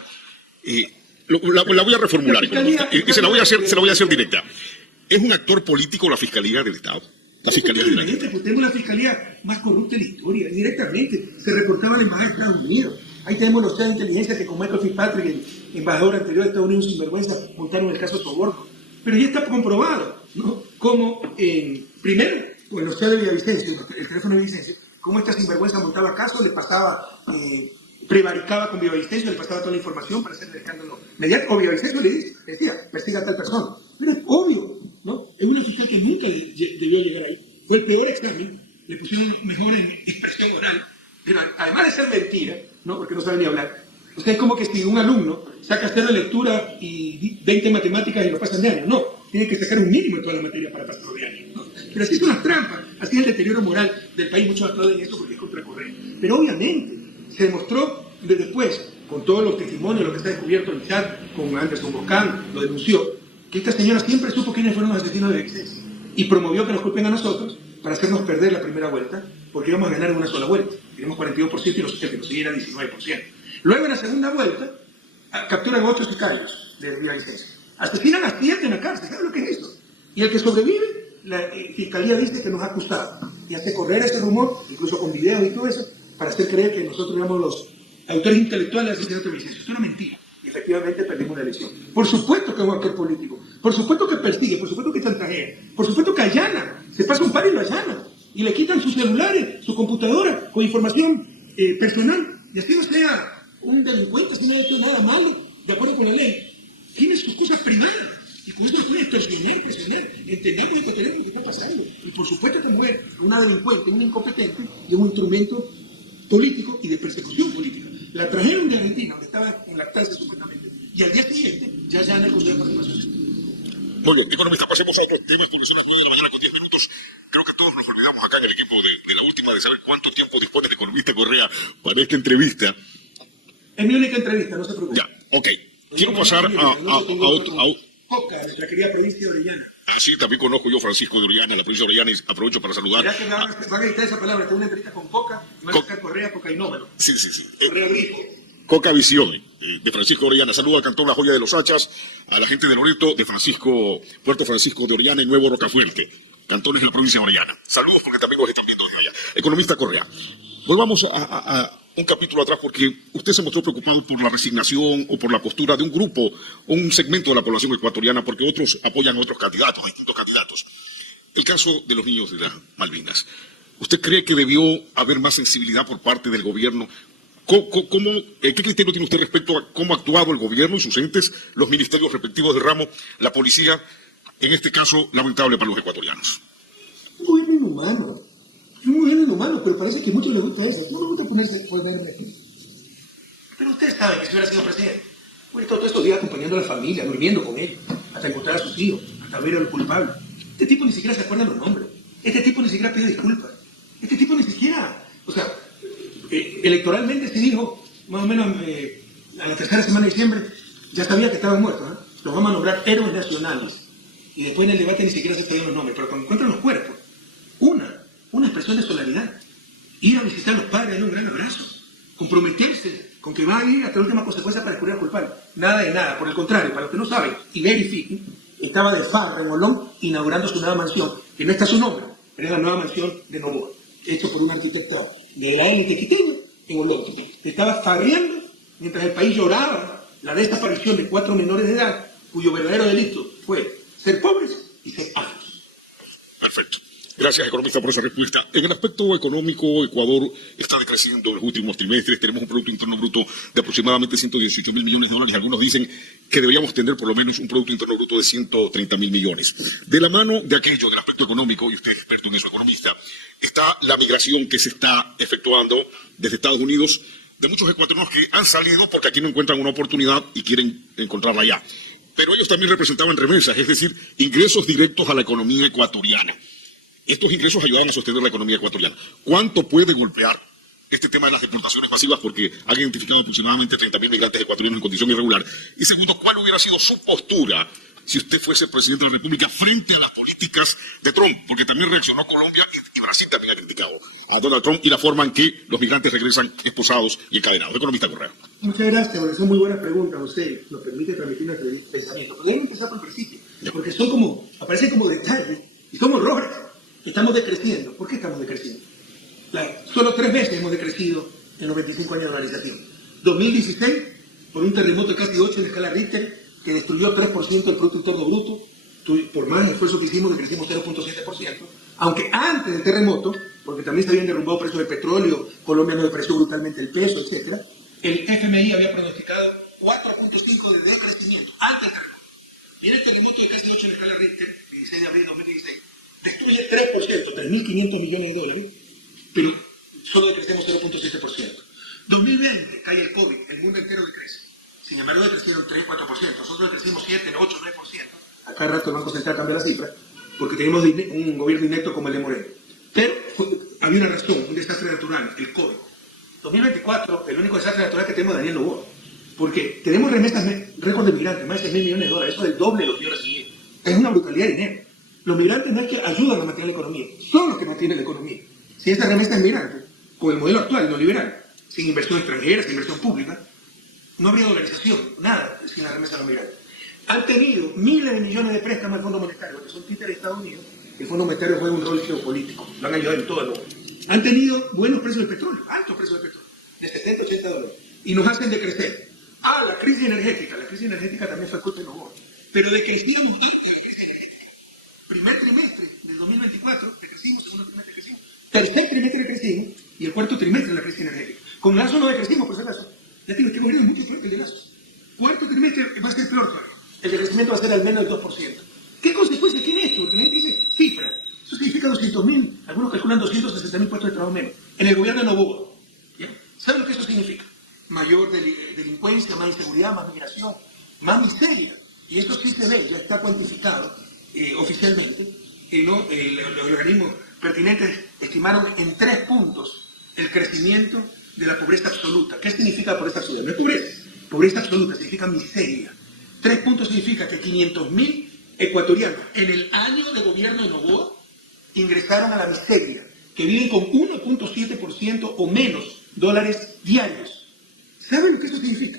la voy a reformular y se la voy a hacer directa. ¿Es un actor político la Fiscalía del Estado? La Fiscalía del Estado. Pues tenemos la Fiscalía más corrupta de la historia, directamente. Se recortaba la embajada de Estados Unidos. Ahí tenemos los estados de inteligencia que con Michael Fitzpatrick, el embajador anterior de Estados Unidos sin vergüenza, montaron el caso Soborno. Pero ya está comprobado, ¿no? Como, primero, con los estados de Villavicencio, el teléfono de Villavicencio, cómo esta sinvergüenza montaba casos, le pasaba, prevaricaba con Villavicencio, le pasaba toda la información para hacer el escándalo mediático. O Villavicencio le decía, persiga a tal persona. Pero es obvio, ¿no? Es una fiscal que nunca debió llegar ahí. Fue el peor examen, le pusieron mejor en expresión oral. Pero además de ser mentira, ¿no? Porque no sabe ni hablar. O sea, es como que si un alumno saca 0 de lectura y 20 en matemáticas y lo pasan de año. No, tiene que sacar un mínimo en toda la materia para pasarlo de año, ¿no? Pero así son las trampas, así es el deterioro moral del país. Muchos aplauden esto porque es contracorriente. Pero obviamente se demostró después, con todos los testimonios, lo que está descubierto en el chat, con Anderson Boscan, lo denunció, que esta señora siempre supo quiénes fueron los asesinos de Vicencio y promovió que nos culpen a nosotros para hacernos perder la primera vuelta, porque íbamos a ganar en una sola vuelta. Tenemos 42% y el que nos siguiera 19%. Luego en la segunda vuelta capturan 8 sicarios de Villavicencio. Asesinan a 7 en la cárcel. ¿Saben lo que es eso? Y el que sobrevive, la fiscalía dice que nos ha acusado. Y hace correr ese rumor, incluso con videos y todo eso, para hacer creer que nosotros éramos los autores intelectuales del asesinato de Villavicencio. Esto es una mentira. Y efectivamente perdimos la elección. Por supuesto que es un actor político. Por supuesto que persigue. Por supuesto que chantajea. Por supuesto que allana. Se pasa un par y lo allana. Y le quitan sus celulares, su computadora, con información personal. Y así no sea un delincuente, si no ha hecho nada malo, de acuerdo con la ley. Tiene sus cosas privadas. Y con eso lo puede presionar. Entendamos y tenemos lo que está pasando. Y por supuesto esta mujer es una delincuente, una incompetente y un instrumento político y de persecución política. La trajeron de Argentina, donde estaba en lactancia supuestamente, y al día siguiente ya en el Consejo de Participación. Muy bien, economista, pasemos a otros temas porque son las 9 de la mañana con 10 minutos. Creo que todos nos olvidamos acá en el equipo de la última de saber cuánto tiempo dispone el economista Correa para esta entrevista. Es mi única entrevista, no se preocupe. Ya, ok. Quiero pasar a otro. Coca, nuestra querida provincia de Orellana. Sí, también conozco yo Francisco de Orellana, la provincia de Orellana, y aprovecho para saludar. Ya que van a editar esa palabra, tengo una entrevista con Coca, y van a sacar Correa cocainómano. Sí. Correa Rico. Coca Visión, de Francisco de Orellana. Saludo al cantón La Joya de los Hachas, a la gente de Loreto, de Puerto Francisco de Orellana y Nuevo Rocafuerte, cantones de la provincia de Orellana. Saludos porque también los están viendo desde allá. Economista Correa, volvamos a un capítulo atrás porque usted se mostró preocupado por la resignación o por la postura de un grupo o un segmento de la población ecuatoriana porque otros apoyan a otros candidatos, distintos candidatos. El caso de los niños de las Malvinas. ¿Usted cree que debió haber más sensibilidad por parte del gobierno? ¿Qué criterio tiene usted respecto a cómo ha actuado el gobierno y sus entes, los ministerios respectivos del ramo, la policía, en este caso lamentable para los ecuatorianos? Muy inhumano. Muy inhumano, pero parece que a muchos les gusta eso. No me gusta ponerme. Pero ustedes saben que si hubiera sido presidente, hubiera estado todos estos días acompañando a la familia, durmiendo con él, hasta encontrar a sus hijos, hasta ver a los culpables. Este tipo ni siquiera se acuerda los nombres. Este tipo ni siquiera pide disculpas. Este tipo ni siquiera, electoralmente se dijo, más o menos a la tercera semana de diciembre, ya sabía que estaban muertos, ¿eh? Los vamos a nombrar héroes nacionales. Y después en el debate ni siquiera se sabían los nombres, pero cuando encuentran los cuerpos, una expresión de solidaridad, ir a visitar a los padres, darle un gran abrazo, comprometerse con que va a ir hasta la última consecuencia para descubrir al culpable. Nada de nada, por el contrario, para los que no saben y verifiquen, estaba de farra en Olón inaugurando su nueva mansión, que no está su nombre, pero es la nueva mansión de Novoa, hecho por un arquitecto de la élite quiteña en Olón. Estaba farreando mientras el país lloraba la desaparición de 4 menores de edad, cuyo verdadero delito fue ser pobres y ser ágiles. Perfecto. Gracias, economista, por esa respuesta. En el aspecto económico, Ecuador está decreciendo en los últimos trimestres. Tenemos un Producto Interno Bruto de aproximadamente 118 mil millones de dólares. Algunos dicen que deberíamos tener por lo menos un Producto Interno Bruto de 130 mil millones. De la mano de aquello, del aspecto económico, y usted es experto en eso, economista, está la migración que se está efectuando desde Estados Unidos de muchos ecuatorianos que han salido porque aquí no encuentran una oportunidad y quieren encontrarla allá. Pero ellos también representaban remesas, es decir, ingresos directos a la economía ecuatoriana. Estos ingresos ayudaban a sostener la economía ecuatoriana. ¿Cuánto puede golpear este tema de las deportaciones masivas? Porque han identificado aproximadamente 30.000 migrantes ecuatorianos en condición irregular. Y segundo, ¿cuál hubiera sido su postura si usted fuese presidente de la República frente a las políticas de Trump? Porque también reaccionó Colombia y Brasil también ha criticado a Donald Trump y la forma en que los migrantes regresan esposados y encadenados. Economista Correa. Muchas gracias, porque son muy buenas preguntas. Usted nos permite transmitir nuestro pensamiento. Pero debemos empezar por el principio, porque son como, aparecen como detalles y como errores. Estamos decreciendo. ¿Por qué estamos decreciendo? Solo 3 veces hemos decrecido en los 25 años de organización. 2016, por un terremoto de casi 8 en escala Richter, que destruyó 3% del Producto Interno Bruto. Por más esfuerzo que hicimos, decrecimos 0.7%. Aunque antes del terremoto, porque también se habían derrumbado precios del petróleo, Colombia no depreció brutalmente el peso, etc., el FMI había pronosticado 4.5 de decrecimiento antes del terremoto. Viene el terremoto de casi 8 en escala Richter, 16 de abril de 2016, destruye 3%, 3.500 millones de dólares, pero solo decrecemos 0.7%. 2020 cae el COVID, el mundo entero decrece. Sin embargo, decrecieron 3, 4%. Nosotros decrecimos 7, 8, 9%. A cada rato el Banco Central cambia la cifra, porque tenemos un gobierno inepto como el de Moreno. Pero había una razón, un desastre natural, el COVID. 2024, el único desastre natural que tenemos es Daniel Noboa. Porque tenemos remesas récord de migrantes, más de 6.000 millones de dólares. Eso es el doble de lo que yo recibí. Es una brutalidad de dinero. Los migrantes no es que ayudan a mantener la economía, son los que mantienen la economía. Si esa remesa es migrante, con el modelo actual, no liberal, sin inversión extranjera, sin inversión pública, no habría dolarización, nada, sin la remesa de los migrantes. Han tenido miles de millones de préstamos al Fondo Monetario, que son títeres de Estados Unidos. El Fondo Monetario juega un rol geopolítico, lo han ayudado en todo el mundo. Han tenido buenos precios del petróleo, altos precios del petróleo, de 70, 80 dólares, y nos hacen decrecer. La crisis energética también fue culpa de Noboa, pero decrecimos antes de la crisis energética. Primer trimestre del 2024 decrecimos, segundo trimestre decrecimos, tercer trimestre decrecimos, y el cuarto trimestre de la crisis energética. Con Lazo no decrecimos, por si acaso. Ya digo, este gobierno es mucho peor que el de Lazo. Cuarto trimestre va a ser peor todavía. El decrecimiento va a ser al menos del 2%. ¿Qué consecuencias tiene esto? Porque la gente dice cifra. Eso significa 200.000, algunos calculan 260.000 puestos de trabajo menos. En el gobierno de Noboa. ¿Ya? ¿Saben lo que eso significa? Mayor delincuencia, más inseguridad, más migración, más miseria. Y eso sí se ve, ya está cuantificado oficialmente. Los organismos pertinentes estimaron en 3 puntos el crecimiento de la pobreza absoluta. ¿Qué significa pobreza absoluta? No es pobreza. Pobreza absoluta significa miseria. 3 puntos significa que 500.000 ecuatorianos en el año de gobierno de Noboa ingresaron a la miseria, que viven con 1.7% o menos dólares diarios. ¿Saben lo que eso significa?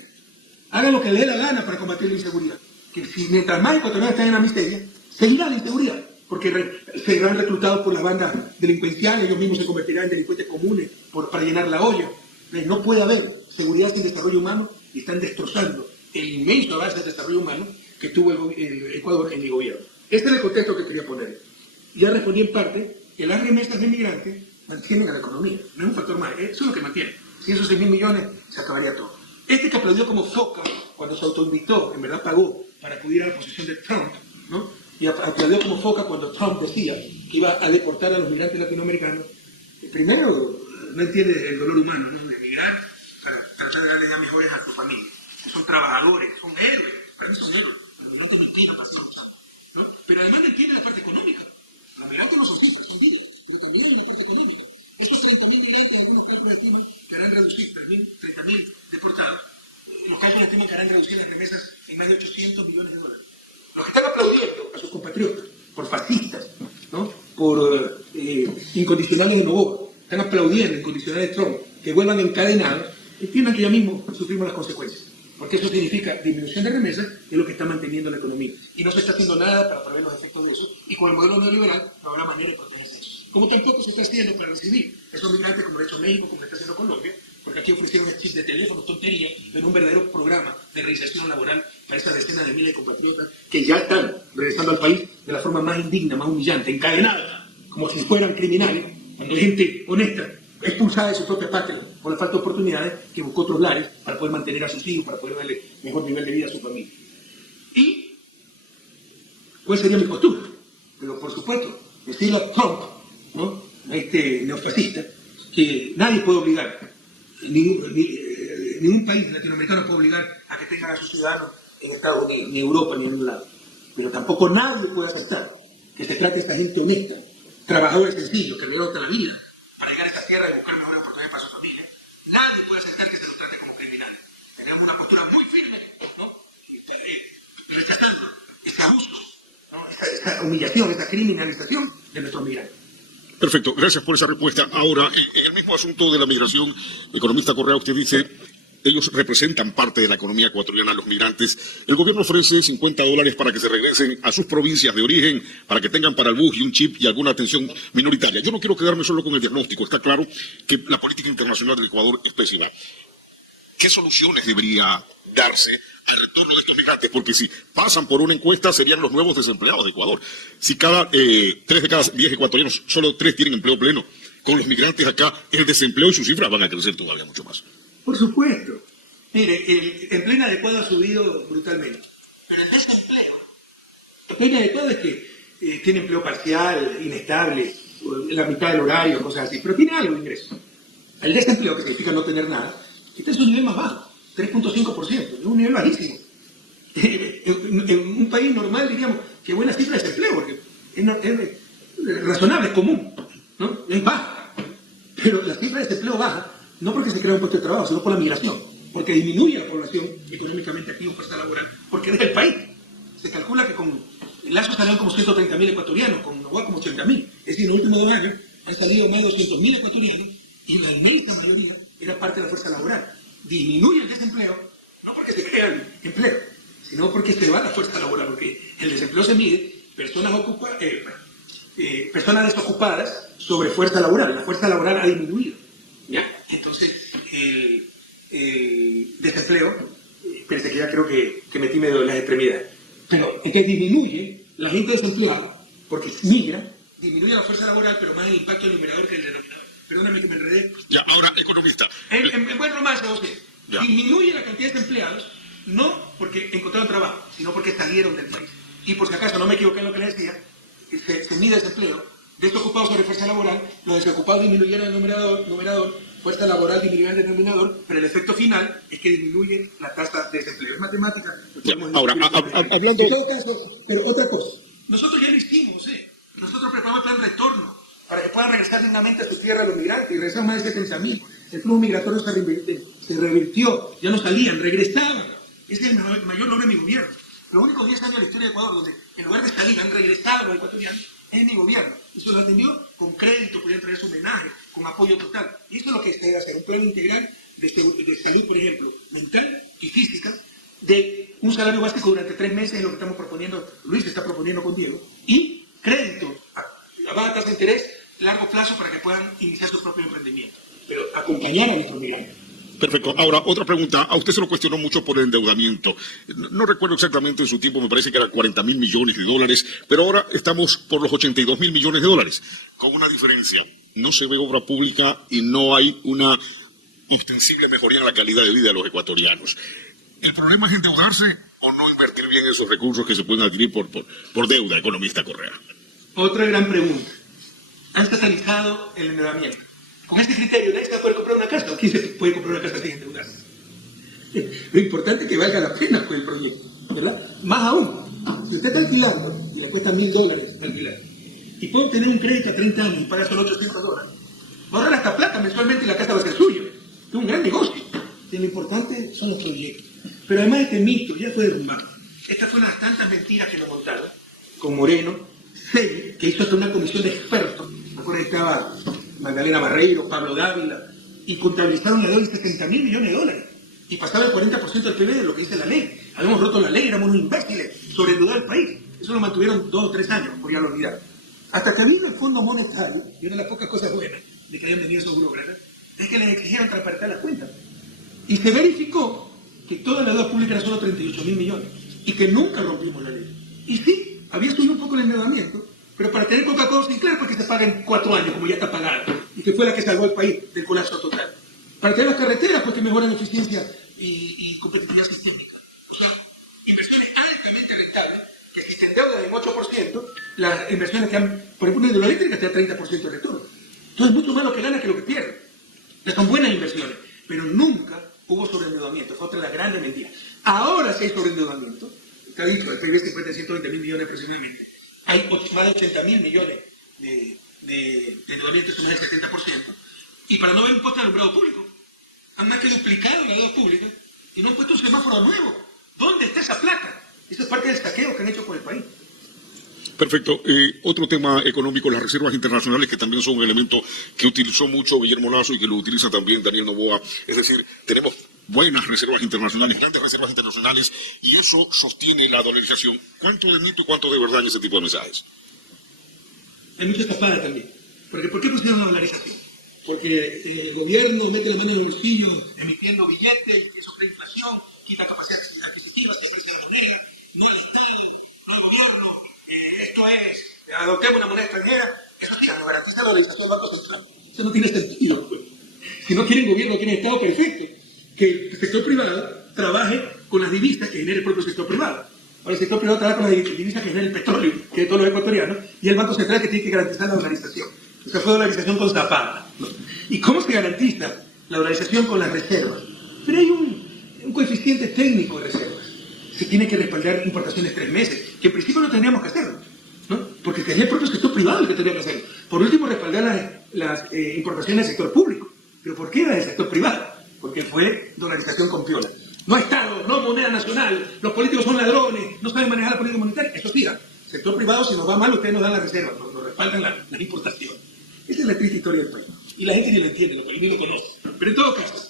Hagan lo que les dé la gana para combatir la inseguridad. Que si mientras más ecuatorianos están en la miseria, seguirá la inseguridad, porque serán reclutados por las bandas delincuenciales, ellos mismos se convertirán en delincuentes comunes para llenar la olla. No puede haber seguridad sin desarrollo humano y están destrozando el inmenso avance del desarrollo humano que tuvo el Ecuador en el gobierno. Este es el contexto que quería poner. Ya respondí en parte que las remesas de migrantes mantienen a la economía, no es un factor más, eso es lo que mantiene. Sin esos 6.000 millones se acabaría todo. Este que aplaudió como foca cuando se autoinvitó, en verdad pagó para acudir a la posición de Trump, ¿no? Y aplaudió como foca cuando Trump decía que iba a deportar a los migrantes latinoamericanos. Primero, no entiende el dolor humano, ¿no? De emigrar para tratar de darle ya mejores a tu familia. Son trabajadores, son héroes, para mí son héroes, pero los migrantes no entienden para seguir luchando, ¿no? Pero además no entiende la parte económica. Los migrantes no son cifras, son vidas, pero también hay una parte económica. Esos 30.000 migrantes, en algunos cálculos estiman que harán reducir 30.000 deportados. Los cálculos estiman que harán reducir las remesas en más de 800 millones de dólares. Los que están aplaudiendo a sus compatriotas, por fascistas, ¿no? Por incondicionales de Noboa, están aplaudiendo incondicionales de Trump, que vuelvan encadenados, entiendan que ya mismo sufrimos las consecuencias. Porque eso significa disminución de remesas, que es lo que está manteniendo la economía. Y no se está haciendo nada para prever los efectos de eso. Y con el modelo neoliberal no habrá manera de protegerse de eso. Como tampoco se está haciendo para recibir esos migrantes como lo ha hecho México, como lo está haciendo Colombia, porque aquí ofrecieron chips de teléfono, tontería, pero un verdadero programa de reinserción laboral para esas decenas de miles de compatriotas que ya están regresando al país de la forma más indigna, más humillante, encadenadas, como si fueran criminales, cuando hay gente honesta expulsada de su propia patria por la falta de oportunidades, que buscó otros lares para poder mantener a sus hijos, para poder darle mejor nivel de vida a su familia. ¿Y cuál sería mi postura? Pero por supuesto, decirle a Trump, ¿no?, a este neofascista, que nadie puede obligar ningún país latinoamericano puede obligar a que tengan a sus ciudadanos en Estados Unidos, ni Europa, ni en ningún lado. Pero tampoco nadie puede aceptar que se trate a esta gente honesta, trabajadores sencillos, que vivieron toda la vida para llegar a esta tierra y buscar mejores oportunidades para su familia. Nadie puede aceptar que se los trate como criminales. Tenemos una postura muy firme, ¿no? Rechazando este abuso, ¿no? Esta humillación, esta criminalización de nuestros migrantes. Perfecto, gracias por esa respuesta. Ahora, en el mismo asunto de la migración, economista Correa, usted dice, ellos representan parte de la economía ecuatoriana, los migrantes. El gobierno ofrece $50 para que se regresen a sus provincias de origen, para que tengan para el bus y un chip y alguna atención minoritaria. Yo no quiero quedarme solo con el diagnóstico. Está claro que la política internacional del Ecuador es pésima. ¿Qué soluciones debería darse al retorno de estos migrantes? Porque si pasan por una encuesta serían los nuevos desempleados de Ecuador. Si 3 de cada 10 ecuatorianos, solo 3 tienen empleo pleno, con los migrantes acá, el desempleo y sus cifras van a crecer todavía mucho más. Por supuesto. Mire, el empleo inadecuado ha subido brutalmente. Pero el desempleo, el empleo inadecuado es que tiene empleo parcial, inestable, la mitad del horario, cosas así, pero tiene algo de ingreso. El desempleo, que significa no tener nada, está en su nivel más bajo, 3.5%, es un nivel bajísimo. En un país normal diríamos que buena cifra de desempleo, porque es razonable, es común, ¿no? Es baja. Pero la cifra de desempleo baja no porque se crea un puesto de trabajo, sino por la migración, porque disminuye la población económicamente activa en fuerza laboral, porque deja el país. Se calcula que con el Lazo salieron como 130.000 ecuatorianos, con Novoa como 80.000. Es decir, en los últimos 2 años han salido más de 200.000 ecuatorianos y la inmensa mayoría era parte de la fuerza laboral. Disminuye el desempleo, no porque se crea el empleo, sino porque se va la fuerza laboral, porque el desempleo se mide personas desocupadas sobre fuerza laboral. La fuerza laboral ha disminuido, ¿ya? Entonces, el desempleo, espérense que ya creo que metí medio de las extremidades, pero es que disminuye la gente desempleada, porque migra, disminuye la fuerza laboral, pero más el impacto del numerador que el denominador. Perdóname que me enredé. Ya, ahora, economista. En buen romance, José, disminuye la cantidad de desempleados, no porque encontraron trabajo, sino porque salieron del país. Y por si acaso no me equivoqué en lo que les decía, se mide desempleo, desocupados sobre fuerza laboral, los desocupados disminuyeron el numerador, fuerza laboral disminuye el denominador, pero el efecto final es que disminuye la tasa de desempleo. Es matemática. Ya, ahora, hablando... En todo caso, pero otra cosa, nosotros ya lo hicimos, nosotros preparamos el plan retorno para que puedan regresar dignamente a su tierra los migrantes, y regresaron más de 70.000. El flujo migratorio se revirtió, ya no salían, regresaban. Ese es el mayor logro de mi gobierno. Los únicos 10 años de la historia de Ecuador donde en lugar de salir han regresado los ecuatorianos es mi gobierno. Y se los atendió con crédito, podían traer su homenaje, con apoyo total. Y eso es lo que se debe hacer, un plan integral de salud, por ejemplo, mental y física, de un salario básico durante 3 meses, es lo que estamos proponiendo, Luis está proponiendo con Diego, y crédito a baja tasa de interés, largo plazo, para que puedan iniciar su propio emprendimiento. Pero acompañar a nuestros migrantes. Perfecto. Ahora, otra pregunta. A usted se lo cuestionó mucho por el endeudamiento. No recuerdo exactamente en su tiempo, me parece que eran $40.000 millones, pero ahora estamos por los $82.000 millones, con una diferencia. No se ve obra pública y no hay una ostensible mejoría en la calidad de vida de los ecuatorianos. ¿El problema es endeudarse o no invertir bien esos recursos que se pueden adquirir por deuda, economista Correa? Otra gran pregunta. Han satanizado el endeudamiento. Con este criterio, nadie se va a poder comprar una casa. ¿O quién se puede comprar una casa sin endeudarse? Lo importante es que valga la pena por el proyecto, ¿verdad? Más aún, si usted está alquilando y le cuesta $1.000 alquilar, y puede obtener un crédito a 30 años y paga solo $800, va a ahorrar hasta plata mensualmente y la casa va a ser suya. Es un gran negocio. Y lo importante son los proyectos. Pero además este mito ya fue derrumbado. Estas fueron las tantas mentiras que nos montaron con Moreno, Feli, que hizo hasta una comisión de expertos. Me acuerdo que estaba Magdalena Barreiro, Pablo Dávila, y contabilizaron la deuda de $70.000 millones. Y pasaba el 40% del PIB de lo que dice la ley. Habíamos roto la ley, éramos unos imbéciles, sobreendeudar el país. Eso lo mantuvieron 2 o 3 años, por ya lo olvidar. Hasta que vino el Fondo Monetario, y una de las pocas cosas buenas de que hayan venido esos burócratas, es que les exigieron transparentar las cuentas. Y se verificó que toda la deuda pública era solo $38.000 millones, y que nunca rompimos la ley. Y sí, había subido un poco el endeudamiento, pero para tener Coca-Cola Sinclair, pues que se paga en 4 años, como ya está pagada, y que fue la que salvó al país del colapso total. Para tener las carreteras, pues que mejoran eficiencia y competitividad sistémica. O sea, inversiones altamente rentables, que si se endeudan en 8%, las inversiones que han, por ejemplo, una hidroeléctrica te da 30% de retorno. Entonces, mucho más lo que gana que lo que pierde. Son buenas inversiones, pero nunca hubo sobreendeudamiento, fue otra de las grandes mentiras. Ahora sí hay sobreendeudamiento, está dicho, el PIB se encuentra en 120 mil millones aproximadamente. Hay más de 80 mil millones de endeudamiento, eso más del 70%. Y para no ver un coste de alumbrado público, han más que duplicado la deuda pública y no han puesto un semáforo nuevo. ¿Dónde está esa plata? Eso es parte del saqueo que han hecho por el país. Perfecto. Otro tema económico, las reservas internacionales, que también son un elemento que utilizó mucho Guillermo Lasso y que lo utiliza también Daniel Noboa. Es decir, tenemos buenas reservas internacionales, grandes reservas internacionales, y eso sostiene la dolarización. ¿Cuánto de mito y cuánto de verdad en ese tipo de mensajes? Hay mucha tapada también. Porque, ¿por qué pusieron la dolarización? Porque el gobierno mete la mano en el bolsillo emitiendo billetes, y eso crea inflación, quita capacidad adquisitiva, se aprecia la moneda, no al Estado, al gobierno. Esto es, adoptemos una moneda extranjera, eso sí, no garantiza la dolarización del Banco Central. Eso no tiene sentido, pues. Si no quieren gobierno, quieren Estado, perfecto. Que el sector privado trabaje con las divisas que genera el propio sector privado. Ahora el sector privado trabaja con las divisas que genera el petróleo, que es todos los ecuatorianos, y el Banco Central que tiene que garantizar la dolarización. O sea, fue dolarización con Zapata, ¿no? ¿Y cómo se garantiza la dolarización con las reservas? Pero hay un coeficiente técnico de reservas. Se tiene que respaldar importaciones 3 meses, que en principio no tendríamos que hacerlo, ¿no? Porque sería el propio sector privado el que tendría que hacerlo. Por último, respaldar las importaciones del sector público. ¿Pero por qué era del sector privado? Porque fue dolarización con piola. No Estado, no moneda nacional, los políticos son ladrones, no saben manejar la política monetaria. Eso sí, sector privado, si nos va mal, ustedes nos dan las reservas, nos respaldan las importaciones. Esa es la triste historia del país. Y la gente ni lo entiende, ni lo conoce. Pero en todo caso,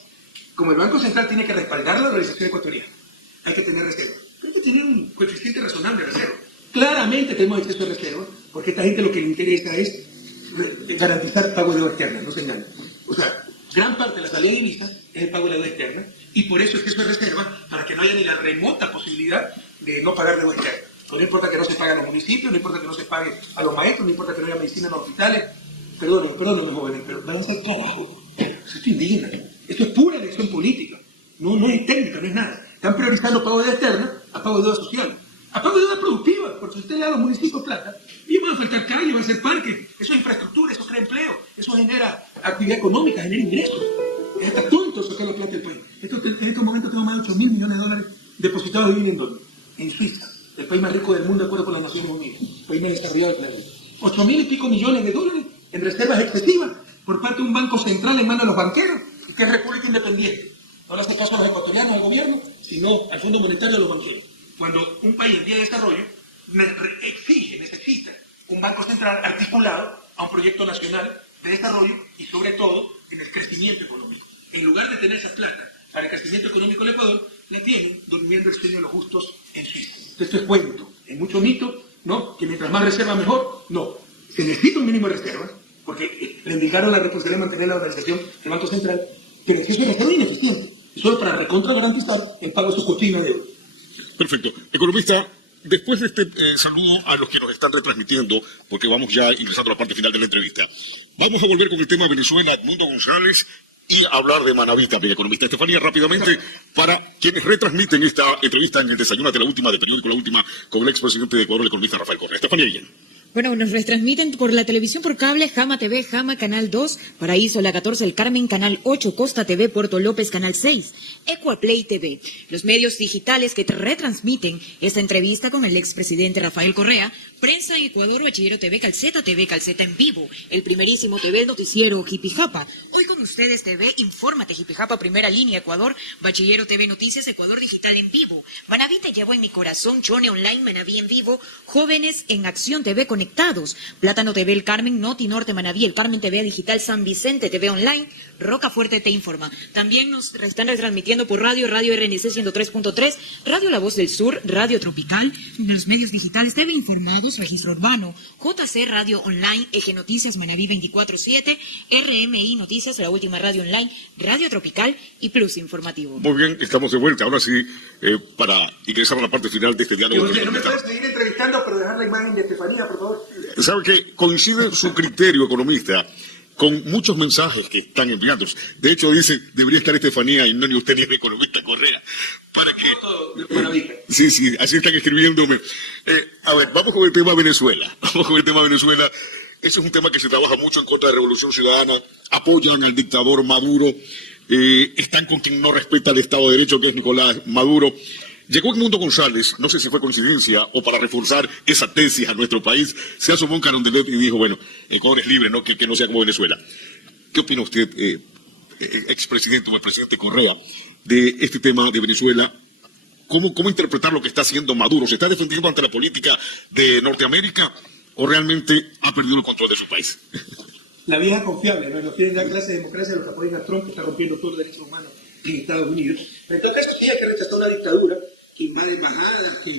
como el Banco Central tiene que respaldar la dolarización ecuatoriana, hay que tener reservas. Pero hay que tener un coeficiente razonable de reserva. Claramente tenemos exceso de reserva, porque a esta gente lo que le interesa es garantizar pago de deuda externa, no se engañen. O sea, gran parte de la salida de divisas es el pago de deuda externa, y por eso exceso de reserva, para que no haya ni la remota posibilidad de no pagar deuda externa. No importa que no se pague a los municipios, no importa que no se pague a los maestros, no importa que no haya medicina en los hospitales. Perdónenme, jóvenes, pero van a hacer carajo. Esto indigna. Esto es pura elección política. No es técnica, no es nada. Están priorizando pago de deuda externa a pago de deuda social. A pago de deuda productiva, porque si usted le da a los municipios plata, y van a faltar calles, van a ser parques. Eso es infraestructura, eso crea empleo, eso genera actividad económica, genera ingresos. Está tonto sacar la plata del país. En estos momentos tengo más de $8.000 millones depositados de vivienda en Suiza, el país más rico del mundo de acuerdo con las Naciones Unidas, el país más desarrollado del planeta. 8.000 y pico millones de dólares en reservas excesivas por parte de un banco central en manos de los banqueros, y que es república independiente. No le hace caso a los ecuatorianos, al gobierno, sino al Fondo Monetario y a los banqueros. Cuando un país en vía de desarrollo necesita un banco central articulado a un proyecto nacional de desarrollo y sobre todo en el crecimiento económico. En lugar de tener esa plata para el crecimiento económico del Ecuador, la tienen durmiendo el sueño de los justos en Suiza. Esto es cuento, es mucho mito, ¿no? Que mientras más reserva mejor, no. Se necesita un mínimo de reservas, porque le indicaron la responsabilidad de mantener la organización del Banco Central, pero el exceso de reserva es ineficiente, y solo para recontra garantizar el pago de su cochina de deuda. Perfecto. Economista, después de este saludo a los que nos están retransmitiendo, porque vamos ya ingresando a la parte final de la entrevista, vamos a volver con el tema Venezuela, Edmundo González, y hablar de Manaví también, economista. Estefanía, rápidamente, para quienes retransmiten esta entrevista en el Desayúnate, la última, de periódico La Última, con el expresidente de Ecuador, el economista Rafael Correa. Estefanía Guillén. Bueno, nos retransmiten por la televisión por cable, Jama TV, Jama Canal 2, Paraíso La 14, El Carmen Canal 8, Costa TV, Puerto López Canal 6, Ecuaplay TV. Los medios digitales que te retransmiten esta entrevista con el expresidente Rafael Correa, Prensa en Ecuador, Bachillero TV, Calceta en vivo, el primerísimo TV, el noticiero Jipijapa. Hoy con ustedes TV, Infórmate, Jipijapa, Primera Línea, Ecuador, Bachillero TV Noticias, Ecuador Digital en vivo, Manaví Te Llevo en Mi Corazón, Chone Online, Manaví en vivo, Jóvenes en Acción TV Conectados, Plátano TV, El Carmen, Noti Norte, Manaví, El Carmen TV Digital, San Vicente TV Online, Rocafuerte Te Informa. También nos están retransmitiendo por Radio RNC 103.3, Radio La Voz del Sur, Radio Tropical, los medios digitales TV Informados, Registro Urbano, JC Radio Online, Eje Noticias, Manaví 24/7, RMI Noticias, La Última Radio Online, Radio Tropical y Plus Informativo. Muy bien, estamos de vuelta. Ahora sí, para ingresar a la parte final de este diálogo. No me puedes seguir entrevistando, pero dejar la imagen de Estefanía, por favor. ¿Sabe que coincide su criterio, economista, con muchos mensajes que están enviándonos? De hecho, dice, debería estar Estefanía y no ni usted ni el economista Correa. Para que... Sí, así están escribiéndome. A ver, vamos con el tema Venezuela. Ese es un tema que se trabaja mucho en contra de la Revolución Ciudadana. Apoyan al dictador Maduro. están con quien no respeta el Estado de Derecho, que es Nicolás Maduro. Llegó Edmundo González, no sé si fue coincidencia o para reforzar esa tesis a nuestro país, se asomó un Carondelet y dijo, bueno, Ecuador es libre, ¿no? Que no sea como Venezuela. ¿Qué opina usted, expresidente o el presidente Correa, de este tema de Venezuela? ¿Cómo interpretar lo que está haciendo Maduro? ¿Se está defendiendo ante la política de Norteamérica o realmente ha perdido el control de su país? La vieja confiable, ¿no? Nos quieren dar clase de democracia a los que apoyan a Trump, que está rompiendo todos los derechos humanos en Estados Unidos. Pero en todo caso, sí hay que rechazar una dictadura que invade embajadas, que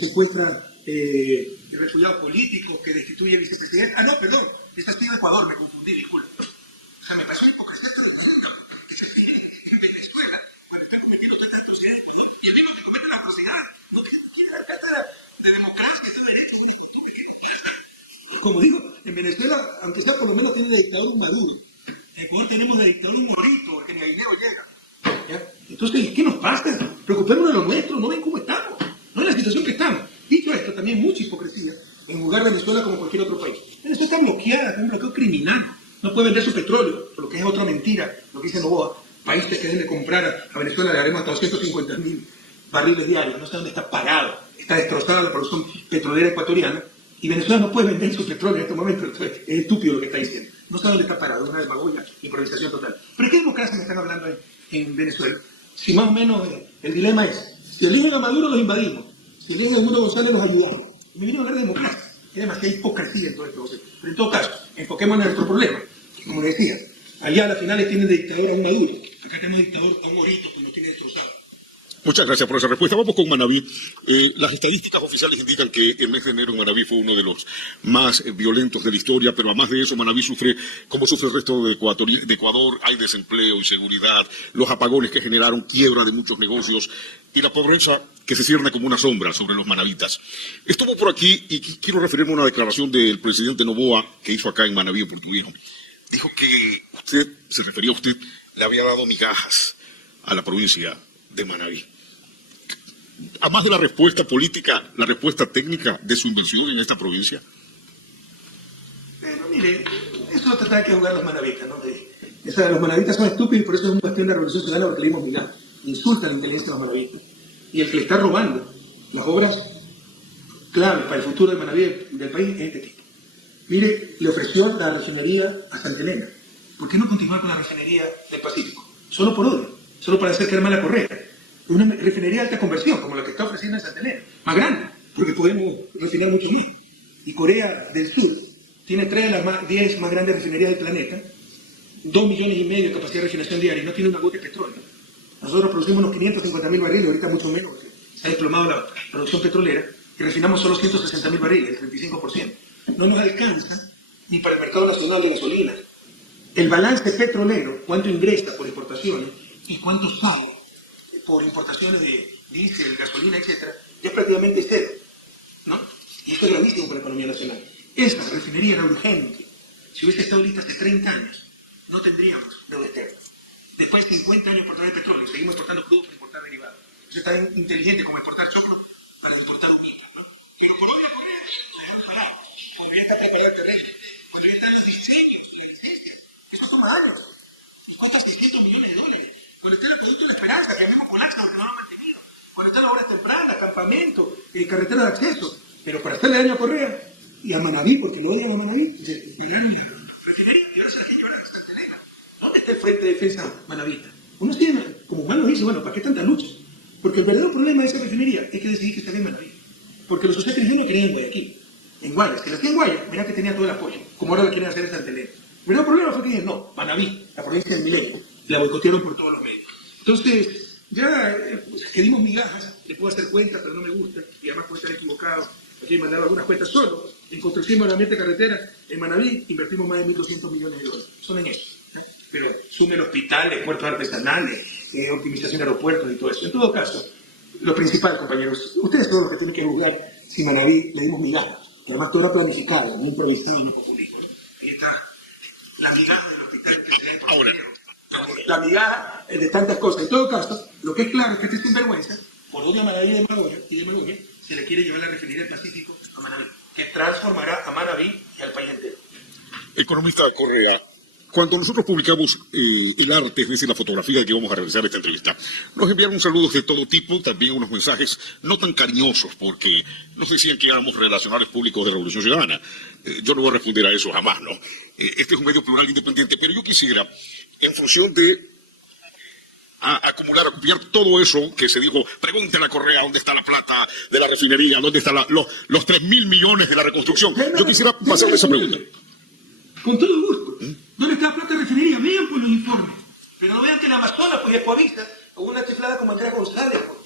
secuestra refugiados políticos, que destituye vicepresidentes. Ah, no, perdón, esta estoy en Ecuador, me confundí, disculpa. O sea, me pasó una hipocresía tremenda que se tiene en Venezuela cuando están cometiendo todas estas atrocidades, ¿no? Y el mismo que cometen las atrocidades, no quiere dar cátedra de democracia, de derechos, de costumbres. Como digo, en Venezuela, aunque sea por lo menos tiene de dictador un Maduro. En Ecuador tenemos de dictador un Morito, el que ni a dinero llega. ¿Ya? Entonces, ¿qué nos pasa? Preocuparnos de lo nuestro, no ven cómo estamos, no en la situación que estamos. Dicho esto, también mucha hipocresía en juzgar a Venezuela como cualquier otro país. Venezuela está bloqueada, con un bloqueo criminal. No puede vender su petróleo, por lo que es otra mentira, lo que dice Novoa. Países que deben de comprar a Venezuela le haremos hasta 250.000 barriles diarios. No sé dónde está parado. Está destrozada la producción petrolera ecuatoriana. Y Venezuela no puede vender su petróleo en este momento. Es estúpido lo que está diciendo. No sé dónde está parado, una demagogia, improvisación total. ¿Pero qué democracia me están hablando en Venezuela? Si más o menos el dilema es, si eligen a Maduro los invadimos, si eligen a Edmundo González los ayudamos. Y me viene a hablar de democracia. Hay demasiada hipocresía en todo esto. Pero en todo caso, enfoquémonos en nuestro problema. Que como les decía, allá a las finales tienen de dictador a un Maduro. Acá tenemos dictador a un Morito que nos tiene destrozado. Muchas gracias por esa respuesta. Vamos con Manabí. Las estadísticas oficiales indican que el mes de enero en Manabí fue uno de los más violentos de la historia, pero además de eso, Manabí sufre, como sufre el resto de Ecuador, hay desempleo, inseguridad, los apagones que generaron quiebra de muchos negocios y la pobreza que se cierne como una sombra sobre los manavitas. Estuvo por aquí y quiero referirme a una declaración del presidente Noboa que hizo acá en Manabí, en Puerto Viejo. Dijo que usted, se refería a usted, le había dado migajas a la provincia de Manabí. Además de la respuesta política, la respuesta técnica de su inversión en esta provincia. Pero mire, eso lo tratan que jugar los manavitas, ¿no? Los manavitas son estúpidos y por eso es un bastión de la Revolución Ciudadana, porque le dimos migajas. Insultan la inteligencia de los manavitas. Y el que le está robando las obras clave para el futuro del Manaví del país es este tipo. Mire, le ofreció la refinería a Santa Elena. ¿Por qué no continuar con la refinería del Pacífico? Solo por odio, solo para hacer quedar mal a Correa. Una refinería de alta conversión, como la que está ofreciendo en Santa Elena, más grande, porque podemos refinar mucho más. Y Corea del Sur tiene 3 de las 10 más grandes refinerías del planeta, 2,5 millones de capacidad de refinación diaria y no tiene una gota de petróleo. Nosotros producimos unos 550.000 barriles, ahorita mucho menos, porque se ha desplomado la producción petrolera, y refinamos solo 160.000 barriles, el 35%. No nos alcanza ni para el mercado nacional de gasolina. El balance petrolero, cuánto ingresa por importaciones y cuánto sale por importaciones de diésel, gasolina, etcétera, ya es prácticamente cero, ¿no? Y esto es gravísimo para la economía nacional. Esta refinería era urgente. Si hubiese estado lista hace 30 años, no tendríamos deuda externa. Después de 50 años por traer petróleo, seguimos exportando crudo para importar derivados. Eso es tan inteligente como exportar choclo para exportar humitas, ¿no? Pero Colombia todavía están los diseños, las licencias. Eso toma años. Y cuesta $600 millones. Cuando está el proyecto de esperanza, que habíamos colapso, que no lo han mantenido. Cuando están las obras tempranas, campamentos, carreteras de acceso. Pero para hacerle daño a Correa y a Manabí, porque lo odian a Manabí, dice, milaron la refinería, y ahora se la quieren llevar a Santa Elena. ¿Dónde está el frente de defensa manabita? Uno tiene, como humano dice, bueno, ¿para qué tanta lucha? Porque el verdadero problema de esa refinería es que decidí que esté en Manabí. Porque los socios cristianos querían en Guayaquil, en Guayas. Que la hacían en Guayas, mirá que tenía todo el apoyo, como ahora la quieren hacer en Santa Elena. El verdadero problema fue que dijeron, no, Manabí, la provincia del Milenio, la boicotearon por todos los medios. Entonces, ya que dimos migajas, le puedo hacer cuentas, pero no me gusta, y además puedo estar equivocado. Aquí he mandado algunas cuentas solo. En construcción de ambiente de carretera, en Manabí, invertimos más de $1.200 millones. Son en eso. Pero sumen hospitales, puertos artesanales, optimización de aeropuertos y todo eso. En todo caso, lo principal, compañeros, ustedes son los que tienen que juzgar si Manabí le dimos migajas, que además todo era planificado, no improvisado, no populismo, ¿no? Y está la migaja del hospital que se le por la migaja de tantas cosas. En todo caso, lo que es claro es que este sinvergüenza, por odio a Manabí y demagogia, se le quiere llevar la refinería del Pacífico a Manabí, que transformará a Manabí y al país entero. Economista Correa, cuando nosotros publicamos el arte, es decir, la fotografía de que vamos a realizar esta entrevista, nos enviaron saludos de todo tipo, también unos mensajes no tan cariñosos, porque nos decían que éramos relacionarios públicos de Revolución Ciudadana. Yo no voy a responder a eso jamás, ¿no? Este es un medio plural independiente, pero yo quisiera, en función de copiar todo eso que se dijo, pregúntale a Correa dónde está la plata de la refinería, dónde están los 3.000 millones de la reconstrucción. Yo quisiera pasarle esa pregunta. Con todo gusto. ¿Dónde está la plata de refinería? Vean por los informes. Pero no vean que en Amazonas, pues Ecuavista, o una chiflada como Andrea González, pues.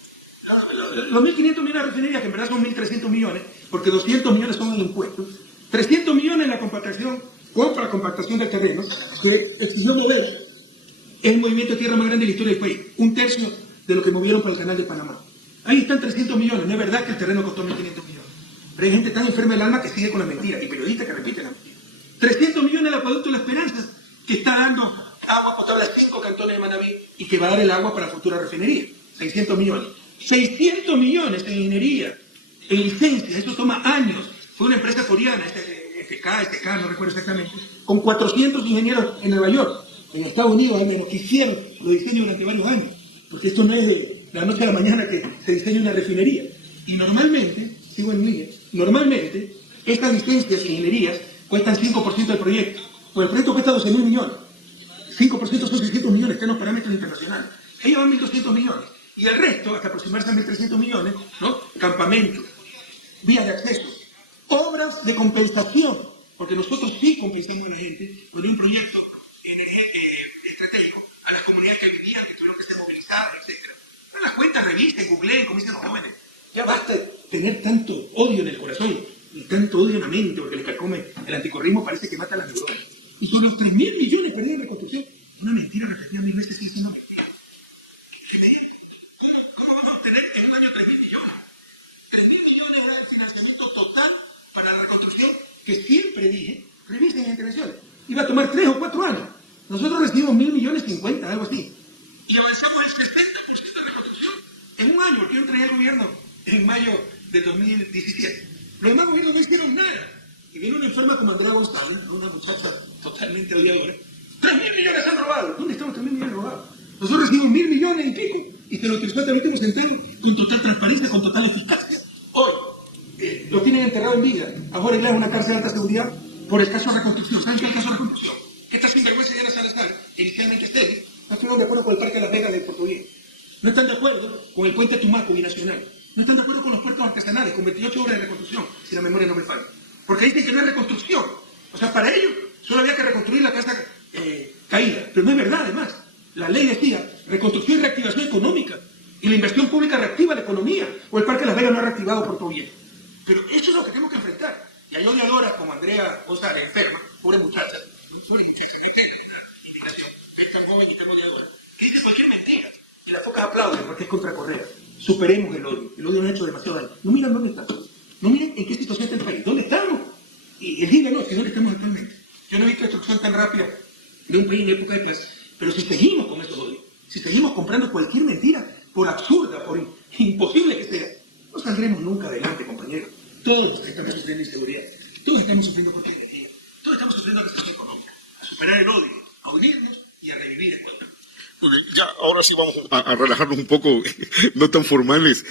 Los 1.500 millones de refinería, que en verdad son 1.300 millones, porque 200 millones son en impuestos, 300 millones en la compactación de terrenos, que exigió mover. Es el movimiento de tierra más grande de la historia del país. 1/3 de lo que movieron para el canal de Panamá. Ahí están 300 millones. No es verdad que el terreno costó 1.500 millones. Pero hay gente tan enferma del alma que sigue con la mentira. Y periodistas que repiten la mentira. 300 millones el acueducto de la Esperanza, que está dando agua potable a 5 cantones de Manabí y que va a dar el agua para futura refinería. 600 millones. 600 millones en ingeniería, en licencias. Eso toma años. Fue una empresa coreana, SK, no recuerdo exactamente, con 400 ingenieros en Nueva York. En Estados Unidos, al menos, que hicieron los diseños durante varios años, porque esto no es de la noche a la mañana que se diseña una refinería. Y normalmente, sigo en línea, normalmente estas licencias e ingenierías cuestan 5% del proyecto, pues el proyecto cuesta 12.000 millones, 5% son 600 millones, están los parámetros internacionales, ellos van 1.200 millones, y el resto, hasta aproximarse a 1.300 millones, ¿no? Campamentos, vías de acceso, obras de compensación, porque nosotros sí compensamos a la gente con un proyecto estratégico a las comunidades que vivían, que tuvieron que ser movilizadas, etc. No las cuentas, revisten, googleen, como dicen los jóvenes. Ya basta de tener tanto odio en el corazón y tanto odio en la mente, porque les carcome el anticorrismo, parece que mata a las neuronas. Y con los 3.000 millones perdidos en reconstrucción, una mentira repetida 1000 veces sigue siendo mentira. ¿Cómo vamos a obtener en un año 3.000 millones? 3.000 millones era el financiamiento total para la reconstrucción, que siempre dije, revisen en intervenciones, iba a tomar 3 o 4 años. Nosotros recibimos 1.000 millones 50, algo así. Y avanzamos el 60% de reconstrucción en un año, porque yo entré al gobierno en mayo del 2017. Los demás gobiernos no hicieron nada. Y viene una enferma como Andrea González, una muchacha totalmente odiadora. 3.000 millones se han robado. ¿Dónde están los 3.000 millones robados? Nosotros recibimos 1.000 millones y pico. Y te lo absolutamente hemos entrado con total transparencia, con total eficacia. Hoy, los tienen enterrado en vida. Ahora es una cárcel de alta seguridad por el caso de reconstrucción. ¿Saben qué es el caso de reconstrucción? Esta sinvergüenza Diana Salazar, inicialmente Estegui, no estuvieron de acuerdo con el Parque de Las Vegas del Puerto Viejo. No están de acuerdo con el puente Tumaco binacional. No están de acuerdo con los puertos artesanales, con 28 obras de reconstrucción, si la memoria no me falla. Porque dicen que no es reconstrucción. O sea, para ellos solo había que reconstruir la casa caída. Pero no es verdad, además. La ley decía reconstrucción y reactivación económica. Y la inversión pública reactiva la economía. O el Parque de Las Vegas no ha reactivado Puerto Viejo. Pero eso es lo que tenemos que enfrentar. Y hay odiadoras como Andrea González, enferma, pobre muchacha, no tengo una indignación, es tan joven y tan odiadora, que dice cualquier mentira. Y las pocas aplauden porque es contra Correa. Superemos el odio nos ha hecho demasiado daño. No miren dónde estamos, no miren en qué situación está el país, dónde estamos. Y el día no, que dónde estamos actualmente. Yo no he visto destrucción tan rápida de un país en época de paz, pero si seguimos con estos odios, si seguimos comprando cualquier mentira, por absurda, por imposible que sea, no saldremos nunca adelante, compañeros. Todos estamos sufriendo inseguridad, todos estamos sufriendo por energía, todos estamos sufriendo recesión económica, a superar el odio, a unirnos y a revivir el pueblo. Muy bien, ya, ahora sí vamos a relajarnos un poco, no tan formales.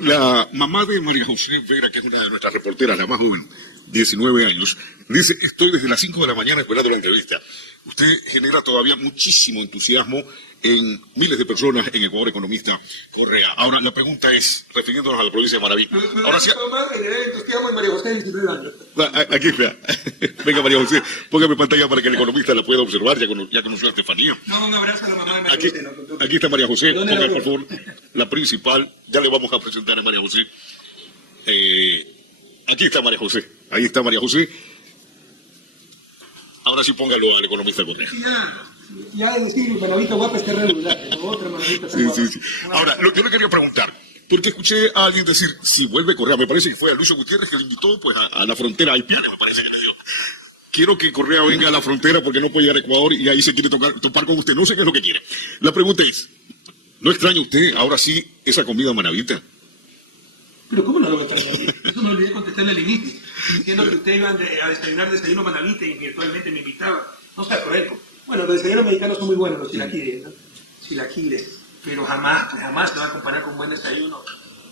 La mamá de María José Vera, que es una de nuestras reporteras, la más joven, 19 años, dice, estoy desde las 5 de la mañana esperando la entrevista. Usted genera todavía muchísimo entusiasmo en miles de personas en Ecuador Economista Correa. Ahora, la pregunta es, refiriéndonos a la provincia de Maraví. Ahora sí. Entusiasmo en María José, 19 años. Aquí, vea. Venga, María José, póngame pantalla para que el economista la pueda observar, ya conoció a Estefanía. No, un abrazo a la mamá de María José. Aquí está María José, ponga por favor la principal, ya le vamos a presentar a María José. Aquí está María José, ahí está María José. Ahora sí póngalo al economista Correa. Ya decir, manavita guapa está regular, otra manavita sí. Ahora, yo le quería preguntar, porque escuché a alguien decir, si vuelve Correa, me parece que fue a Luis Gutiérrez que le invitó pues a la frontera haitiana, me parece que le dio. Quiero que Correa venga a la frontera porque no puede llegar a Ecuador y ahí se quiere topar con usted, no sé qué es lo que quiere. La pregunta es, ¿no extraña usted ahora sí esa comida manavita? Pero ¿cómo no lo va a extrañar? Eso me olvidé contestarle al inicio, diciendo que ustedes iban a desayunar desayuno manavita y virtualmente me invitaba. No sea cruel. Bueno, los desayunos mexicanos son muy buenos, los chilaquiles, ¿no? Chilaquiles. Pero jamás, pues jamás se va a comparar con un buen desayuno.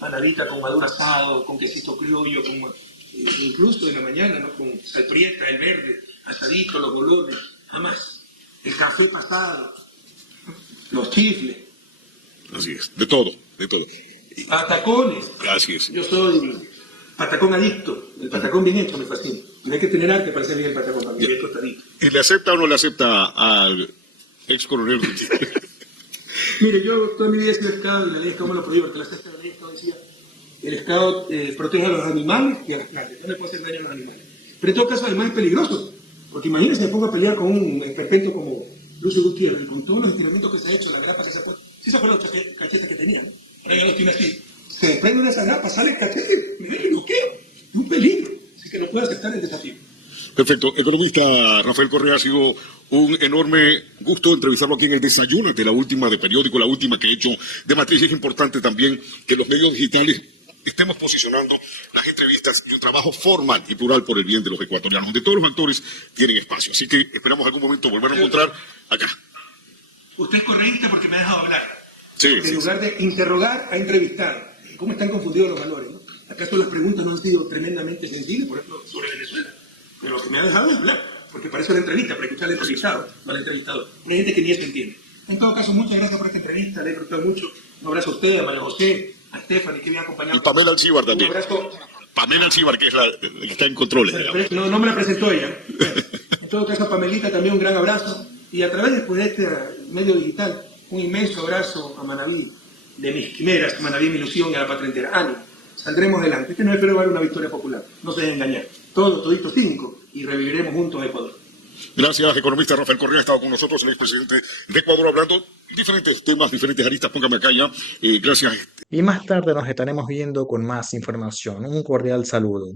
Panadita con maduro asado, con quesito criollo, con, incluso en la mañana, ¿no? Con salprieta, el verde, asadito, los bolones. Jamás. El café pasado, los chifles. Así es, de todo, de todo. Patacones. Así es. Yo soy patacón adicto. El patacón bien hecho me fascina. No hay que tener arte para hacer bien el patacón, para bien tostadito. ¿Y le acepta o no le acepta al ex coronel? Mire, yo toda mi vida he sido scout y la ley scout me lo prohíbe, porque la sexta de la ley scout decía el scout protege a los animales y a las plantas, no le puede hacer daño a los animales. Pero en todo caso, además es peligroso, porque imagínense me pongo a pelear con un esperpento como Lucio Gutiérrez, y con todos los estiramientos que se ha hecho, la grapa que se ha puesto. Sí se acuerdan los cachetes que tenía, ¿no? Ahora ya los tiene así. Se desprende una de esas grapas, sale el cachete, me ve y bloqueo. Es un peligro. Así que no puedo aceptar el desafío. Perfecto. Economista Rafael Correa, ha sido un enorme gusto entrevistarlo aquí en el Desayuno, de la última de periódico, la última que he hecho de Matriz. Es importante también que los medios digitales estemos posicionando las entrevistas y un trabajo formal y plural por el bien de los ecuatorianos, donde todos los actores tienen espacio. Así que esperamos algún momento volver a encontrar acá. Usted es correísta porque me ha dejado hablar. Sí, En lugar de interrogar, a entrevistar. ¿Cómo están confundidos los valores? ¿No? ¿Acaso las preguntas no han sido tremendamente sensibles, por ejemplo, sobre Venezuela? Pero lo que me ha dejado es hablar, porque para eso la entrevista, para escuchar al entrevistado, no al entrevistador. Hay gente que ni esto entiende. En todo caso, muchas gracias por esta entrevista, le he disfrutado mucho. Un abrazo a usted, a María José, a Stephanie, que me ha acompañado. Y Pamela Alcíbar también. Un abrazo. Pamela Alcíbar, que es la que está en controles. Digamos. No me la presentó ella. En todo caso, a Pamelita también un gran abrazo. Y a través de este medio digital, un inmenso abrazo a Manaví, de mis quimeras, Manaví, mi ilusión y a la patria entera. Ánimo, saldremos adelante. Este no es pero una victoria popular. No se dejen engañar. Toditos 5 y reviviremos juntos a Ecuador. Gracias, economista Rafael Correa. Ha estado con nosotros el expresidente de Ecuador hablando diferentes temas, diferentes aristas. Póngame acá ya. Gracias. Y más tarde nos estaremos viendo con más información. Un cordial saludo.